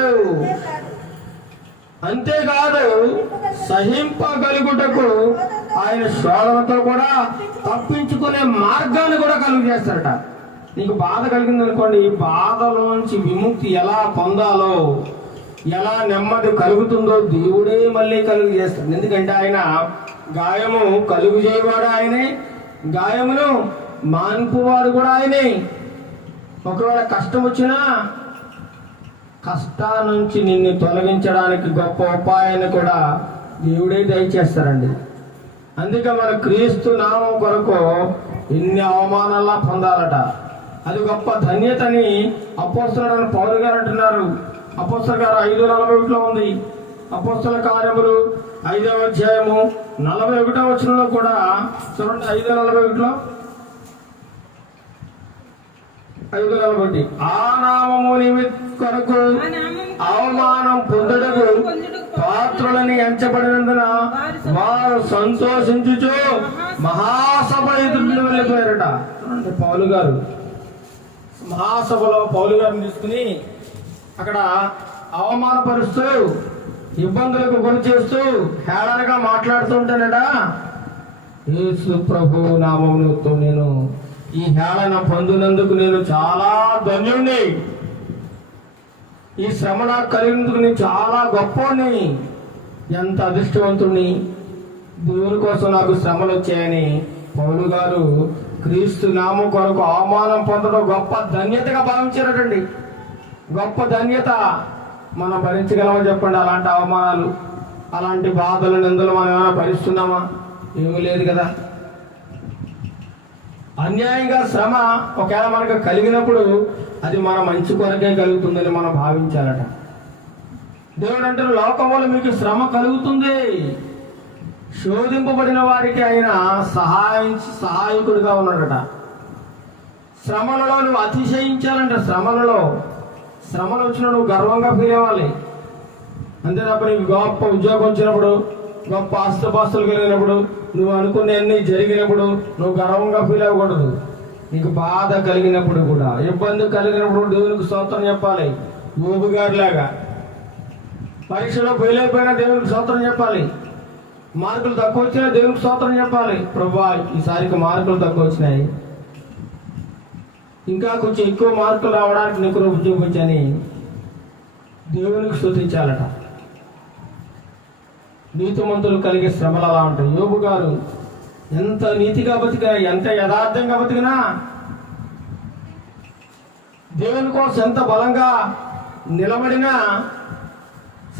అంతేకాదు సహింపగలుగుటకు ఆయన శోధనతో కూడా తప్పించుకునే మార్గాన్ని కూడా కలుగు చేస్తారట. నీకు బాధ కలిగింది అనుకోండి, ఈ బాధలోంచి విముక్తి ఎలా పొందాలో, ఎలా నెమ్మది కలుగుతుందో దేవుడే మళ్ళీ కలుగు చేస్తాడు. ఎందుకంటే ఆయన గాయము కలుగు చేయవాడు ఆయనే, గాయమును మాన్పువాడు కూడా ఆయనే. ఒకవేళ కష్టం వచ్చినా కష్టా నుంచి నిన్ను తొలగించడానికి గొప్ప ఉపాయాన్ని కూడా దేవుడే దయచేస్తారండి. అందుకే మన క్రీస్తు నామం కొరకు ఇన్ని అవమానాలా పొందాలట. అది గొప్ప ధన్యతని అపోస్తలుడైన పౌలు గారు అంటున్నారు. అపోస్తల గారు 5:41 ఉంది. అపోస్తల కార్యములు 5వ అధ్యాయము 41వ వచనంలో కూడా చూడండి. 5:41 5:41 ఆ నామము నిమిత్త కొరకు అవమానం పొందుటకు పాత్రులని ఎంచబడినందున వారు సంతోషించుచు మహాసభ ఎదురు వెళ్ళిపోయారట. పౌలు గారు మహాసభలో పౌలు గారిని తీసుకుని అక్కడ అవమానపరుస్తూ ఇబ్బందులకు గురి చేస్తూ హేళనగా మాట్లాడుతుంటానట. యేసు ప్రభు నామముతో నేను ఈ హేళన పొందినందుకు నేను చాలా ధన్యుణ్ణి, ఈ శ్రమ నాకు కలిగినందుకు నేను చాలా గొప్పని, ఎంత అదృష్టవంతుణ్ణి, దేవుని కోసం నాకు శ్రమలు వచ్చాయని పౌలు గారు క్రీస్తు నామం కొరకు అవమానం పొందడం గొప్ప ధన్యతగా భావించారటండి. గొప్ప ధన్యత. మనం భరించగలమని చెప్పండి అలాంటి అవమానాలు, అలాంటి బాధలు, నిందలు మనం ఏమైనా భరిస్తున్నామా? ఏమీ లేదు కదా. అన్యాయంగా శ్రమ ఒకవేళ మనకు కలిగినప్పుడు అది మన మంచి కొరకే కలుగుతుందని మనం భావించాలట. దేవుడు అంటారు, లోకంలో మీకు శ్రమ కలుగుతుంది, శోధింపబడిన వారికి ఆయన సహాయకుడిగా ఉన్నాడట. శ్రమలలో నువ్వు అతిశయించాలంట. శ్రమలు వచ్చిన నువ్వు గర్వంగా ఫీల్ అవ్వాలి. అంతే తప్ప నీకు గొప్ప ఉద్యోగం వచ్చినప్పుడు, గొప్ప ఆస్తుపాస్తులు కలిగినప్పుడు, నువ్వు అనుకునే జరిగినప్పుడు నువ్వు గర్వంగా ఫీల్ అవ్వకూడదు. నీకు బాధ కలిగినప్పుడు కూడా, ఇబ్బంది కలిగినప్పుడు దేవునికి స్తోత్రం చెప్పాలి. యోబు గారిలాగా పరీక్షలో ఫెయిల్ అయిపోయినా దేవునికి స్తోత్రం చెప్పాలి. మార్కులు తక్కువ వచ్చినా దేవునికి స్తోత్రం చెప్పాలి. ప్రభువా ఈసారికి మార్కులు తక్కువ వచ్చినాయి, ఇంకా కొంచెం ఎక్కువ మార్కులు రావడానికి నీకు ఉద్యోగం వచ్చని దేవునికి స్తుతించాలట. నీతిమంతులు కలిగే శ్రమలు అలా ఉంటాయి. యోబు గారు ఎంత నీతిగా బతికినా, ఎంత యథార్థంగా బతికినా, దేవుని కోసం ఎంత బలంగా నిలబడినా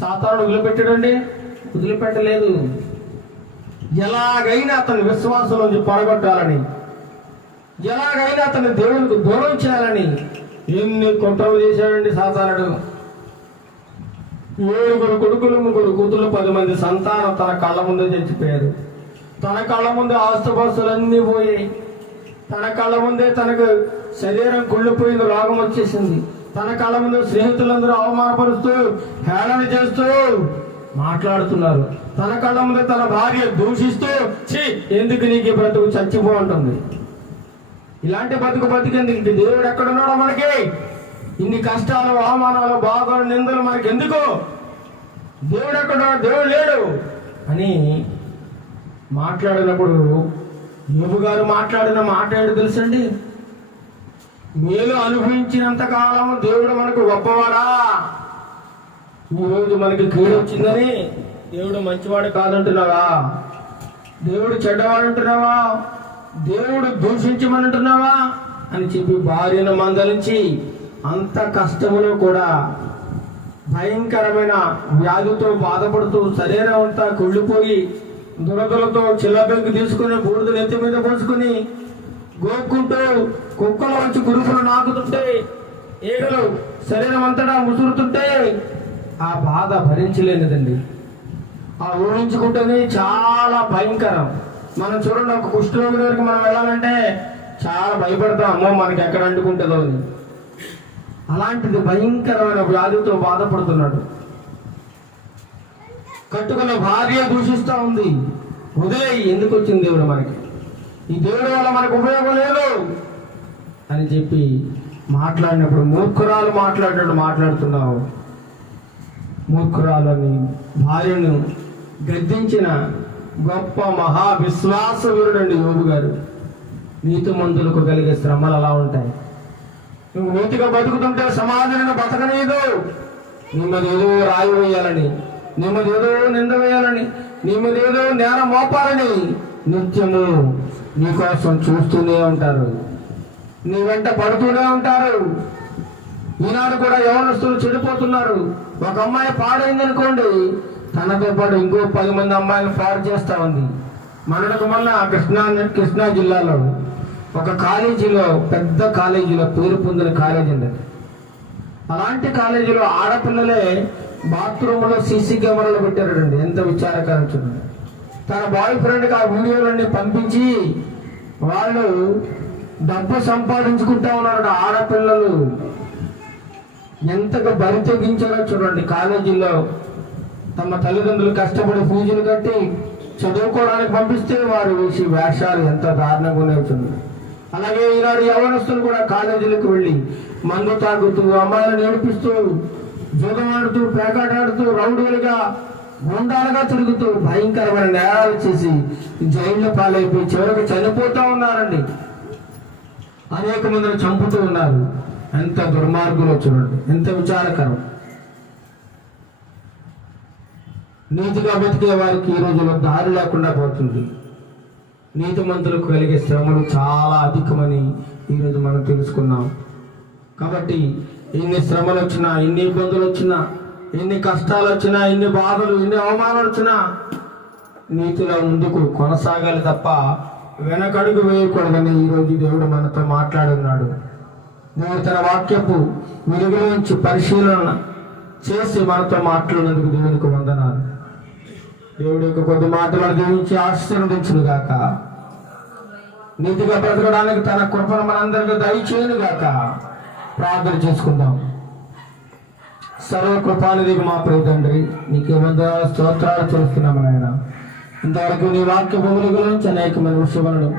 సాతానుడు వదిలిపెట్టలేదు. ఎలాగైనా అతని విశ్వాసం నుంచి పడగొట్టాలని, ఎలాగైనా అతని దేవునికి దూరం చేయాలని ఎన్ని కుట్రలు చేశాడండి సాతానుడు. 7 కొడుకులు 3 కూతురు 10 మంది సంతానం తన కళ్ళ ముందే చచ్చిపోయారు. తన కళ్ళ ముందే ఆస్తుపాస్తులన్నీ పోయాయి. తన కళ్ళ ముందే తనకు శరీరం కుళ్ళిపోయింది, రోగం వచ్చేసింది. తన కళ్ళ ముందు స్నేహితులందరూ అవమానపరుస్తూ హేళన చేస్తూ మాట్లాడుతున్నారు. తన కళ్ళ ముందు తన భార్య దూషిస్తూ ఛీ ఎందుకు నీకు బ్రతుకు చచ్చిపో అంటుంది. ఇలాంటి బతికేందుకు? దేవుడు ఎక్కడున్నాడో మనకి? ఇన్ని కష్టాలు, అవమానాలు, బాధలు, నిందలు మనకి ఎందుకు? దేవుడు ఎక్కడున్నాడు? దేవుడు లేడు అని మాట్లాడినప్పుడు యోబు గారు మాట్లాడిన మాట ఏంటో తెలుసండి? మేలు అనుభవించినంత కాలం దేవుడు మనకు గొప్పవాడా? ఈరోజు మనకి కీడు వచ్చిందని దేవుడు మంచివాడు కాదంటున్నావా? దేవుడు చెడ్డవాడు అంటున్నావా? దేవుడు దూషించమనంటున్నావా అని చెప్పి భార్యను మందలించి అంత కష్టములో కూడా భయంకరమైన వ్యాధితో బాధపడుతూ శరీరం అంతా కుళ్ళిపోయి దురదలతో చిల్లబెంకు తీసుకుని బూడిద నెత్తి మీద పోసుకుని గోక్కుంటూ కుక్కల వచ్చి కురుపులు నాకుతుంటే ఈగలు శరీరం అంతటా ముసురుతుంటే ఆ బాధ భరించలేనిదండి. ఆ ఊహించుకుంటేనే చాలా భయంకరం. మనం చూడండి, ఒక కుష్ఠరోగి దగ్గరికి మనం వెళ్ళాలంటే చాలా భయపడతాం, అమ్మో మనకి ఎక్కడ అంటుకుంటుందో అని. అలాంటిది భయంకరమైన వ్యాధితో బాధపడుతున్నాడు. కట్టుకున్న భార్య దూషిస్తూ ఉంది. వదిలేయి, ఎందుకు వచ్చింది దేవుడు మనకి? ఈ దేవుడి వల్ల మనకు ఉపయోగం లేదు అని చెప్పి మాట్లాడినప్పుడు మూర్ఖురాలు మాట్లాడుతున్నావు. మూర్ఖురాలని భార్యను గద్దించిన గొప్ప మహా విశ్వాస వీరుడండి యోబు గారు. నీతిమంతులకు కలిగే శ్రమలు అలా ఉంటాయి. నువ్వు నీతిగా బతుకుతుంటే సమాజాన్ని బతకనీదు. నీ మీద ఏదో రాయి వేయాలని, నీ మీద ఏదో నింద వేయాలని, నీ మీద ఏదో నేల మోపాలని నిత్యము నీకోసం చూస్తూనే ఉంటారు, నీ వెంట పడుతూనే ఉంటారు. ఈనాడు కూడా యవనస్తులు చెడిపోతున్నారు. ఒక అమ్మాయి పాడైందనుకోండి, తనతో పాటు ఇంకో 10 మంది అమ్మాయిలు పాడు చేస్తా ఉంది. మొన్న కృష్ణా జిల్లాలో ఒక కాలేజీలో, పెద్ద కాలేజీలో, పేరు పొందిన కాలేజీ అండి. అలాంటి కాలేజీలో ఆడపిల్లలే బాత్రూంలో సీసీ కెమెరాలు పెట్టారండి. ఎంత విచారకరం చూడండి. తన బాయ్ ఫ్రెండ్కి ఆ వీడియోలన్నీ పంపించి వాళ్ళు డబ్బు సంపాదించుకుంటా ఉన్నాడు. ఆడపిల్లలు ఎంతగా బరి తెగించారో చూడండి. కాలేజీల్లో తమ తల్లిదండ్రులు కష్టపడి ఫీజులు కట్టి చదువుకోవడానికి పంపిస్తే వారు వేసి వేషాలు ఎంత దారుణంగా ఉన్నాయి. అలాగే ఈనాడు యవనస్తులు కూడా కాలేజీలకు వెళ్ళి మందు తాగుతూ, అమ్మాయిలను ఏడిపిస్తూ, జోగమాడుతూ, పేకాటాడుతూ, రౌడీలుగా, గుండాలుగా తిరుగుతూ భయంకరమైన నేరాలు చేసి జైల్లో పాలైపోయి చివరికి చనిపోతూ ఉన్నారండి. అనేక మందిని చంపుతూ ఉన్నారు. ఎంత దుర్మార్గులో చూడండి, ఎంత విచారకరం. నీతిగా బతికే వారికి ఈ రోజులో దారి లేకుండా పోతుంది. నీతిమంతులకు కలిగే శ్రమలు చాలా అధికమని ఈరోజు మనం తెలుసుకున్నాం. కాబట్టి ఎన్ని శ్రమలు వచ్చినా, ఎన్ని ఇబ్బందులు వచ్చినా, ఎన్ని కష్టాలు వచ్చినా, ఎన్ని బాధలు, ఎన్ని అవమానాలు వచ్చినా నీతిలో ముందుకు కొనసాగాలి తప్ప వెనకడుగు వేయకూడదని ఈరోజు దేవుడు మనతో మాట్లాడున్నాడు. దేవుడు తన వాక్యపు వెలుగులోంచి పరిశీలన చేసి మనతో మాట్లాడినందుకు దేవునికి వందనాలు. దేవుడి యొక్క కొద్ది మాటలను దీవించి ఆశీర్వదించును గాక. నీతిగా బ్రతకడానికి తన కృపను మనందరికీ దయచేయును గాక. ప్రార్థన చేసుకుందాం. సర్వకృపానిధికి మా ప్రియ తండ్రి, నీకే వందనాలు, స్తోత్రాలు చేస్తున్నాము నాయన. ఇంతవరకు నీ వాక్య భూముల అనేకమైన విషయములను,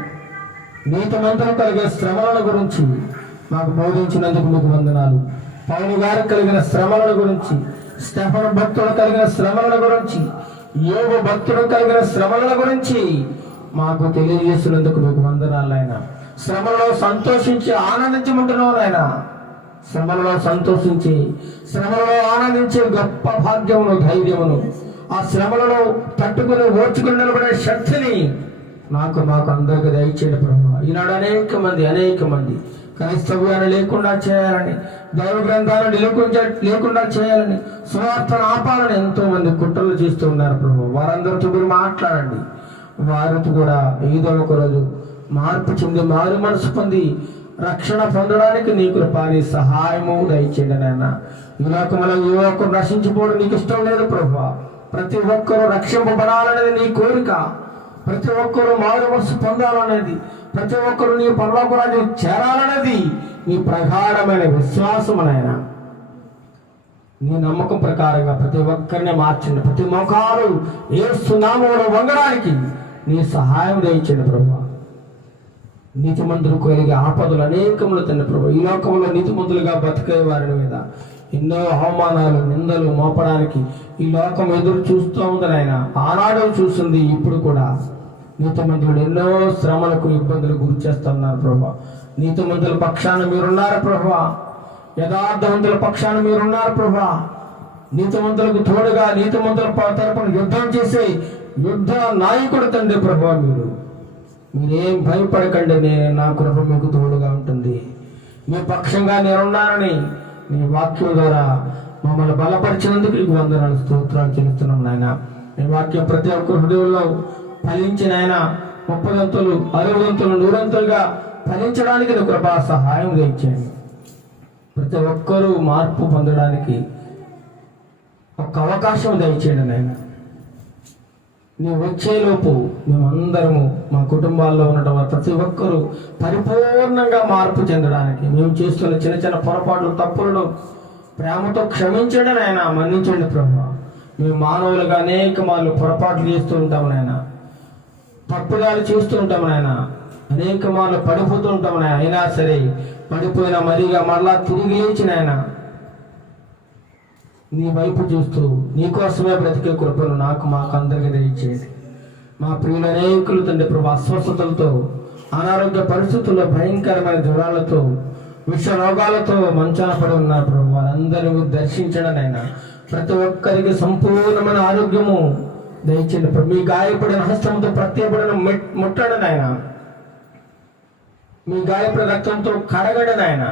నీతిమంతులకు కలిగే శ్రమల గురించి మాకు బోధించినందుకు మీకు వందనాలు. పౌలు గారికి కలిగిన శ్రమల గురించి, స్టెఫను భక్తుడు కలిగిన శ్రమల గురించి, యోబు భక్తుడు కలిగిన శ్రమల గురించి మాకు తెలియజేస్తున్నందుకు మీకు వందనాలు ఆయన. శ్రమలో సంతోషించి ఆనందించమంటున్నావు ఆయన. శ్రమలలో సంతోషించి, శ్రమలలో ఆనందించే గొప్ప భాగ్యమును, ధైర్యమును, ఆ శ్రమలలో తట్టుకుని ఓర్చుకుని నిలబడే శక్తిని మాకు అందరికీ దయచేయండి ప్రభు. ఈనాడు అనేక మంది క్రైస్తవ్యాన్ని లేకుండా చేయాలని, దైవ గ్రంథాలను లేకుండా చేయాలని, సువార్తను ఆపాలని ఎంతో మంది కుట్రలు చేస్తూ ఉన్నారు ప్రభు. వారందరితో మీరు మాట్లాడండి. వారితో కూడా ఏదో ఒక రోజు మార్పు చెంది, మారు మనసు పొంది రక్షణ పొందడానికి నీ కృపాని సహాయము దయచేయండి నాయన. ఈ లోకంలో ఏ ఒక్కరు రక్షించిపోవడం నీకు ఇష్టం లేదు ప్రభు. ప్రతి ఒక్కరూ రక్షింపబడాలనేది నీ కోరిక. ప్రతి ఒక్కరూ మారు మనసు పొందాలనేది, ప్రతి ఒక్కరూ నీ పరలోక రాజ్యం చేరాలనేది నీ ప్రగాఢమైన విశ్వాసము నాయన. నీ నమ్మకం ప్రకారంగా ప్రతి ఒక్కరిని మార్చండి. ప్రతి మోకాలు యేసు నామములో వంగడానికి నీ సహాయం దయచండి ప్రభు. నీతిమంతులు కలిగే ఆపదలు అనేకములు తండ్రి ప్రభు. ఈ లోకంలో నీతిమంతులుగా బతికే వారి మీద ఎన్నో అవమానాలు, నిందలు మోపడానికి ఈ లోకం ఎదురు చూస్తూ ఉంది నాయన. ఆనాడు చూస్తుంది, ఇప్పుడు కూడా నీతిమంతులు ఎన్నో శ్రమలకు, ఇబ్బందులు గురి చేస్తున్నారు ప్రభు. నీతిమంతుల పక్షాన మీరున్నారు ప్రభు. యథార్థవంతుల పక్షాన మీరున్నారు ప్రభు. నీతిమంతులకు తోడుగా, నీతిమంతుల తరపున యుద్ధం చేసే యుద్ధ నాయకుడు తండ్రి ప్రభు. మీరేం భయపడకండి, నా కృప మీకు తోడుగా ఉంటుంది. మీ పక్షంగా నేనున్నానని నీ వాక్యం ద్వారా మమ్మల్ని బలపరిచినందుకు నీకు వందనాలు, స్తోత్రాలు చెల్లిస్తున్నాం నాయన. నీ వాక్యం ప్రతి ఒక్క హృదయంలో ఫలించిన ఆయన 30 దంతులు, 60 దంతులు, 100 దంతులుగా ఫలించడానికి నీ కృపా సహాయం చేయండి. ప్రతి ఒక్కరూ మార్పు పొందడానికి ఒక అవకాశం దయచేయండి నాయన. నీ వచ్చేలోపు మేమందరము మా కుటుంబాల్లో ఉన్నటువంటి ప్రతి ఒక్కరూ పరిపూర్ణంగా మార్పు చెందడానికి, మేము చేస్తున్న చిన్న చిన్న పొరపాట్లు, తప్పులను ప్రేమతో క్షమించండి నాయన, మన్నించండి ప్రభు. మేము మానవులుగా అనేక మార్లు పొరపాట్లు చేస్తూ ఉంటాము నాయన, తప్పుదాలు చేస్తూ ఉంటాము నాయన, అనేక మార్లు పడిపోతూ ఉంటాము నాయన. అయినా సరే పడిపోయిన మరిగా మళ్ళా తిరిగి లేచి నాయన నీ వైపు చూస్తూ నీకోసమే బ్రతికే కృపను మాకు అందరికీ దయచేయండి. మా ప్రియుల అనేకులు తండ్రి ప్రభు అస్వస్థతలతో, అనారోగ్య పరిస్థితుల్లో, భయంకరమైన జ్వరాలతో, విష రోగాలతో మంచాన పడి ఉన్నారు ప్రభు. వారందరినీ మీరు దర్శించడం అయినా ప్రతి ఒక్కరికి సంపూర్ణమైన ఆరోగ్యము దయచేయండి ప్రభు. మీ గాయపడిన హస్తంతో ప్రత్యేకపడిన ముట్టడం ఆయన, మీ గాయపడిన రక్తంతో కడగడం ఆయన,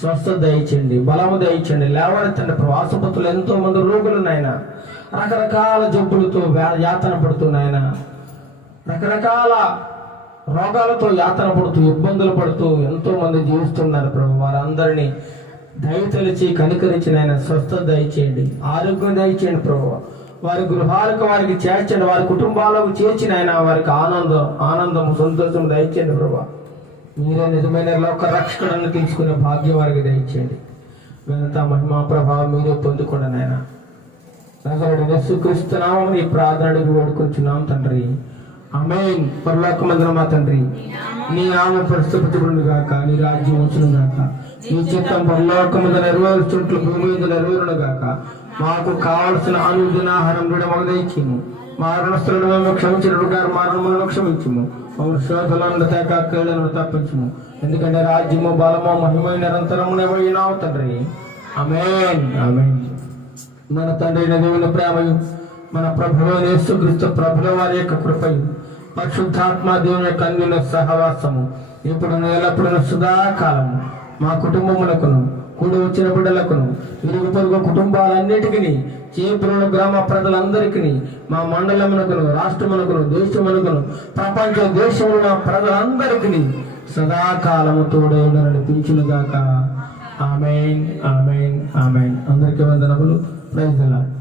స్వస్థత దయచండి, బలము దయచండి, లేవనెత్తండి ప్రభు. ఆసుపత్రులు ఎంతో మంది రోగులు నాయన, రకరకాల జబ్బులతో యాతన పడుతున్నాయన, రకరకాల రోగాలతో యాతన పడుతూ, ఇబ్బందులు పడుతూ ఎంతో మంది జీవిస్తున్నారు ప్రభు. వారందరినీ దయతలిచి కనికరించిన ఆయన స్వస్థత దయచేయండి, ఆరోగ్యం దయచేయండి ప్రభు. వారి గృహాలకు వారికి చేర్చండి, వారి కుటుంబాలకు చేర్చిన ఆయన వారికి ఆనందము, సంతోషం దయచేయండి ప్రభు. మీరే నిజమైన లోక రక్షకులను తెలుసుకునే భాగ్యం వారికి దయచేయండి. ఘనత, మహిమా, ప్రభావం మీరే పొందుకోండి నాయన. యేసుక్రీస్తు నామమున ఈ ప్రార్థన అడిగి వేడుకొంచున్నాం తండ్రి, ఆమేన్. పరలోకమందున మా తండ్రి, నీ నామం పరిశుద్ధపరచబడును గాక, నీ రాజ్యం వచ్చును గాక, నీ చిత్తం పరలోకమందు నెరవేరుచున్నట్లు భూమి మీద నెరవేరును గాక. మాకు కావలసిన అనుదిన ఆహారం మాకు దయచేయము. మా రుణస్థులను మేము క్షమించినట్టు గారు మా రుణములను క్షమించము. మమ్మల్ని శోధనలను తేక కీళ్లను తప్పించము. ఎందుకంటే రాజ్యము, బలము, మహిమ నిరంతరమునే పోయినావు తండ్రి. ఆమేన్, ఆమేన్. మన తండ్రి దేవుని ప్రేమయు, మన ప్రభువైన యేసుక్రీస్తు ప్రభుల వారి యొక్క కృపయు, పరిశుద్ధాత్మ దేవుని యొక్క అన్యోన్య సహవాసము ఇప్పుడు ఎల్లప్పుడూ సదాకాలము మా కుటుంబములకును, కూడి వచ్చిన బిడ్డలకును, ఇరుగు పొరుగు కుటుంబాలన్నిటికీ, చేపురుల గ్రామ ప్రజలందరికీ, మా మండలమునకును, రాష్ట్రమునకును, దేశమునకును, ప్రపంచ దేశముల ప్రజలందరికీ సదాకాలము తోడై నడిపించునుగాక. ఆమేన్, ఆమేన్, ఆమేన్. అందరికీ వందనములు. Praise the lord.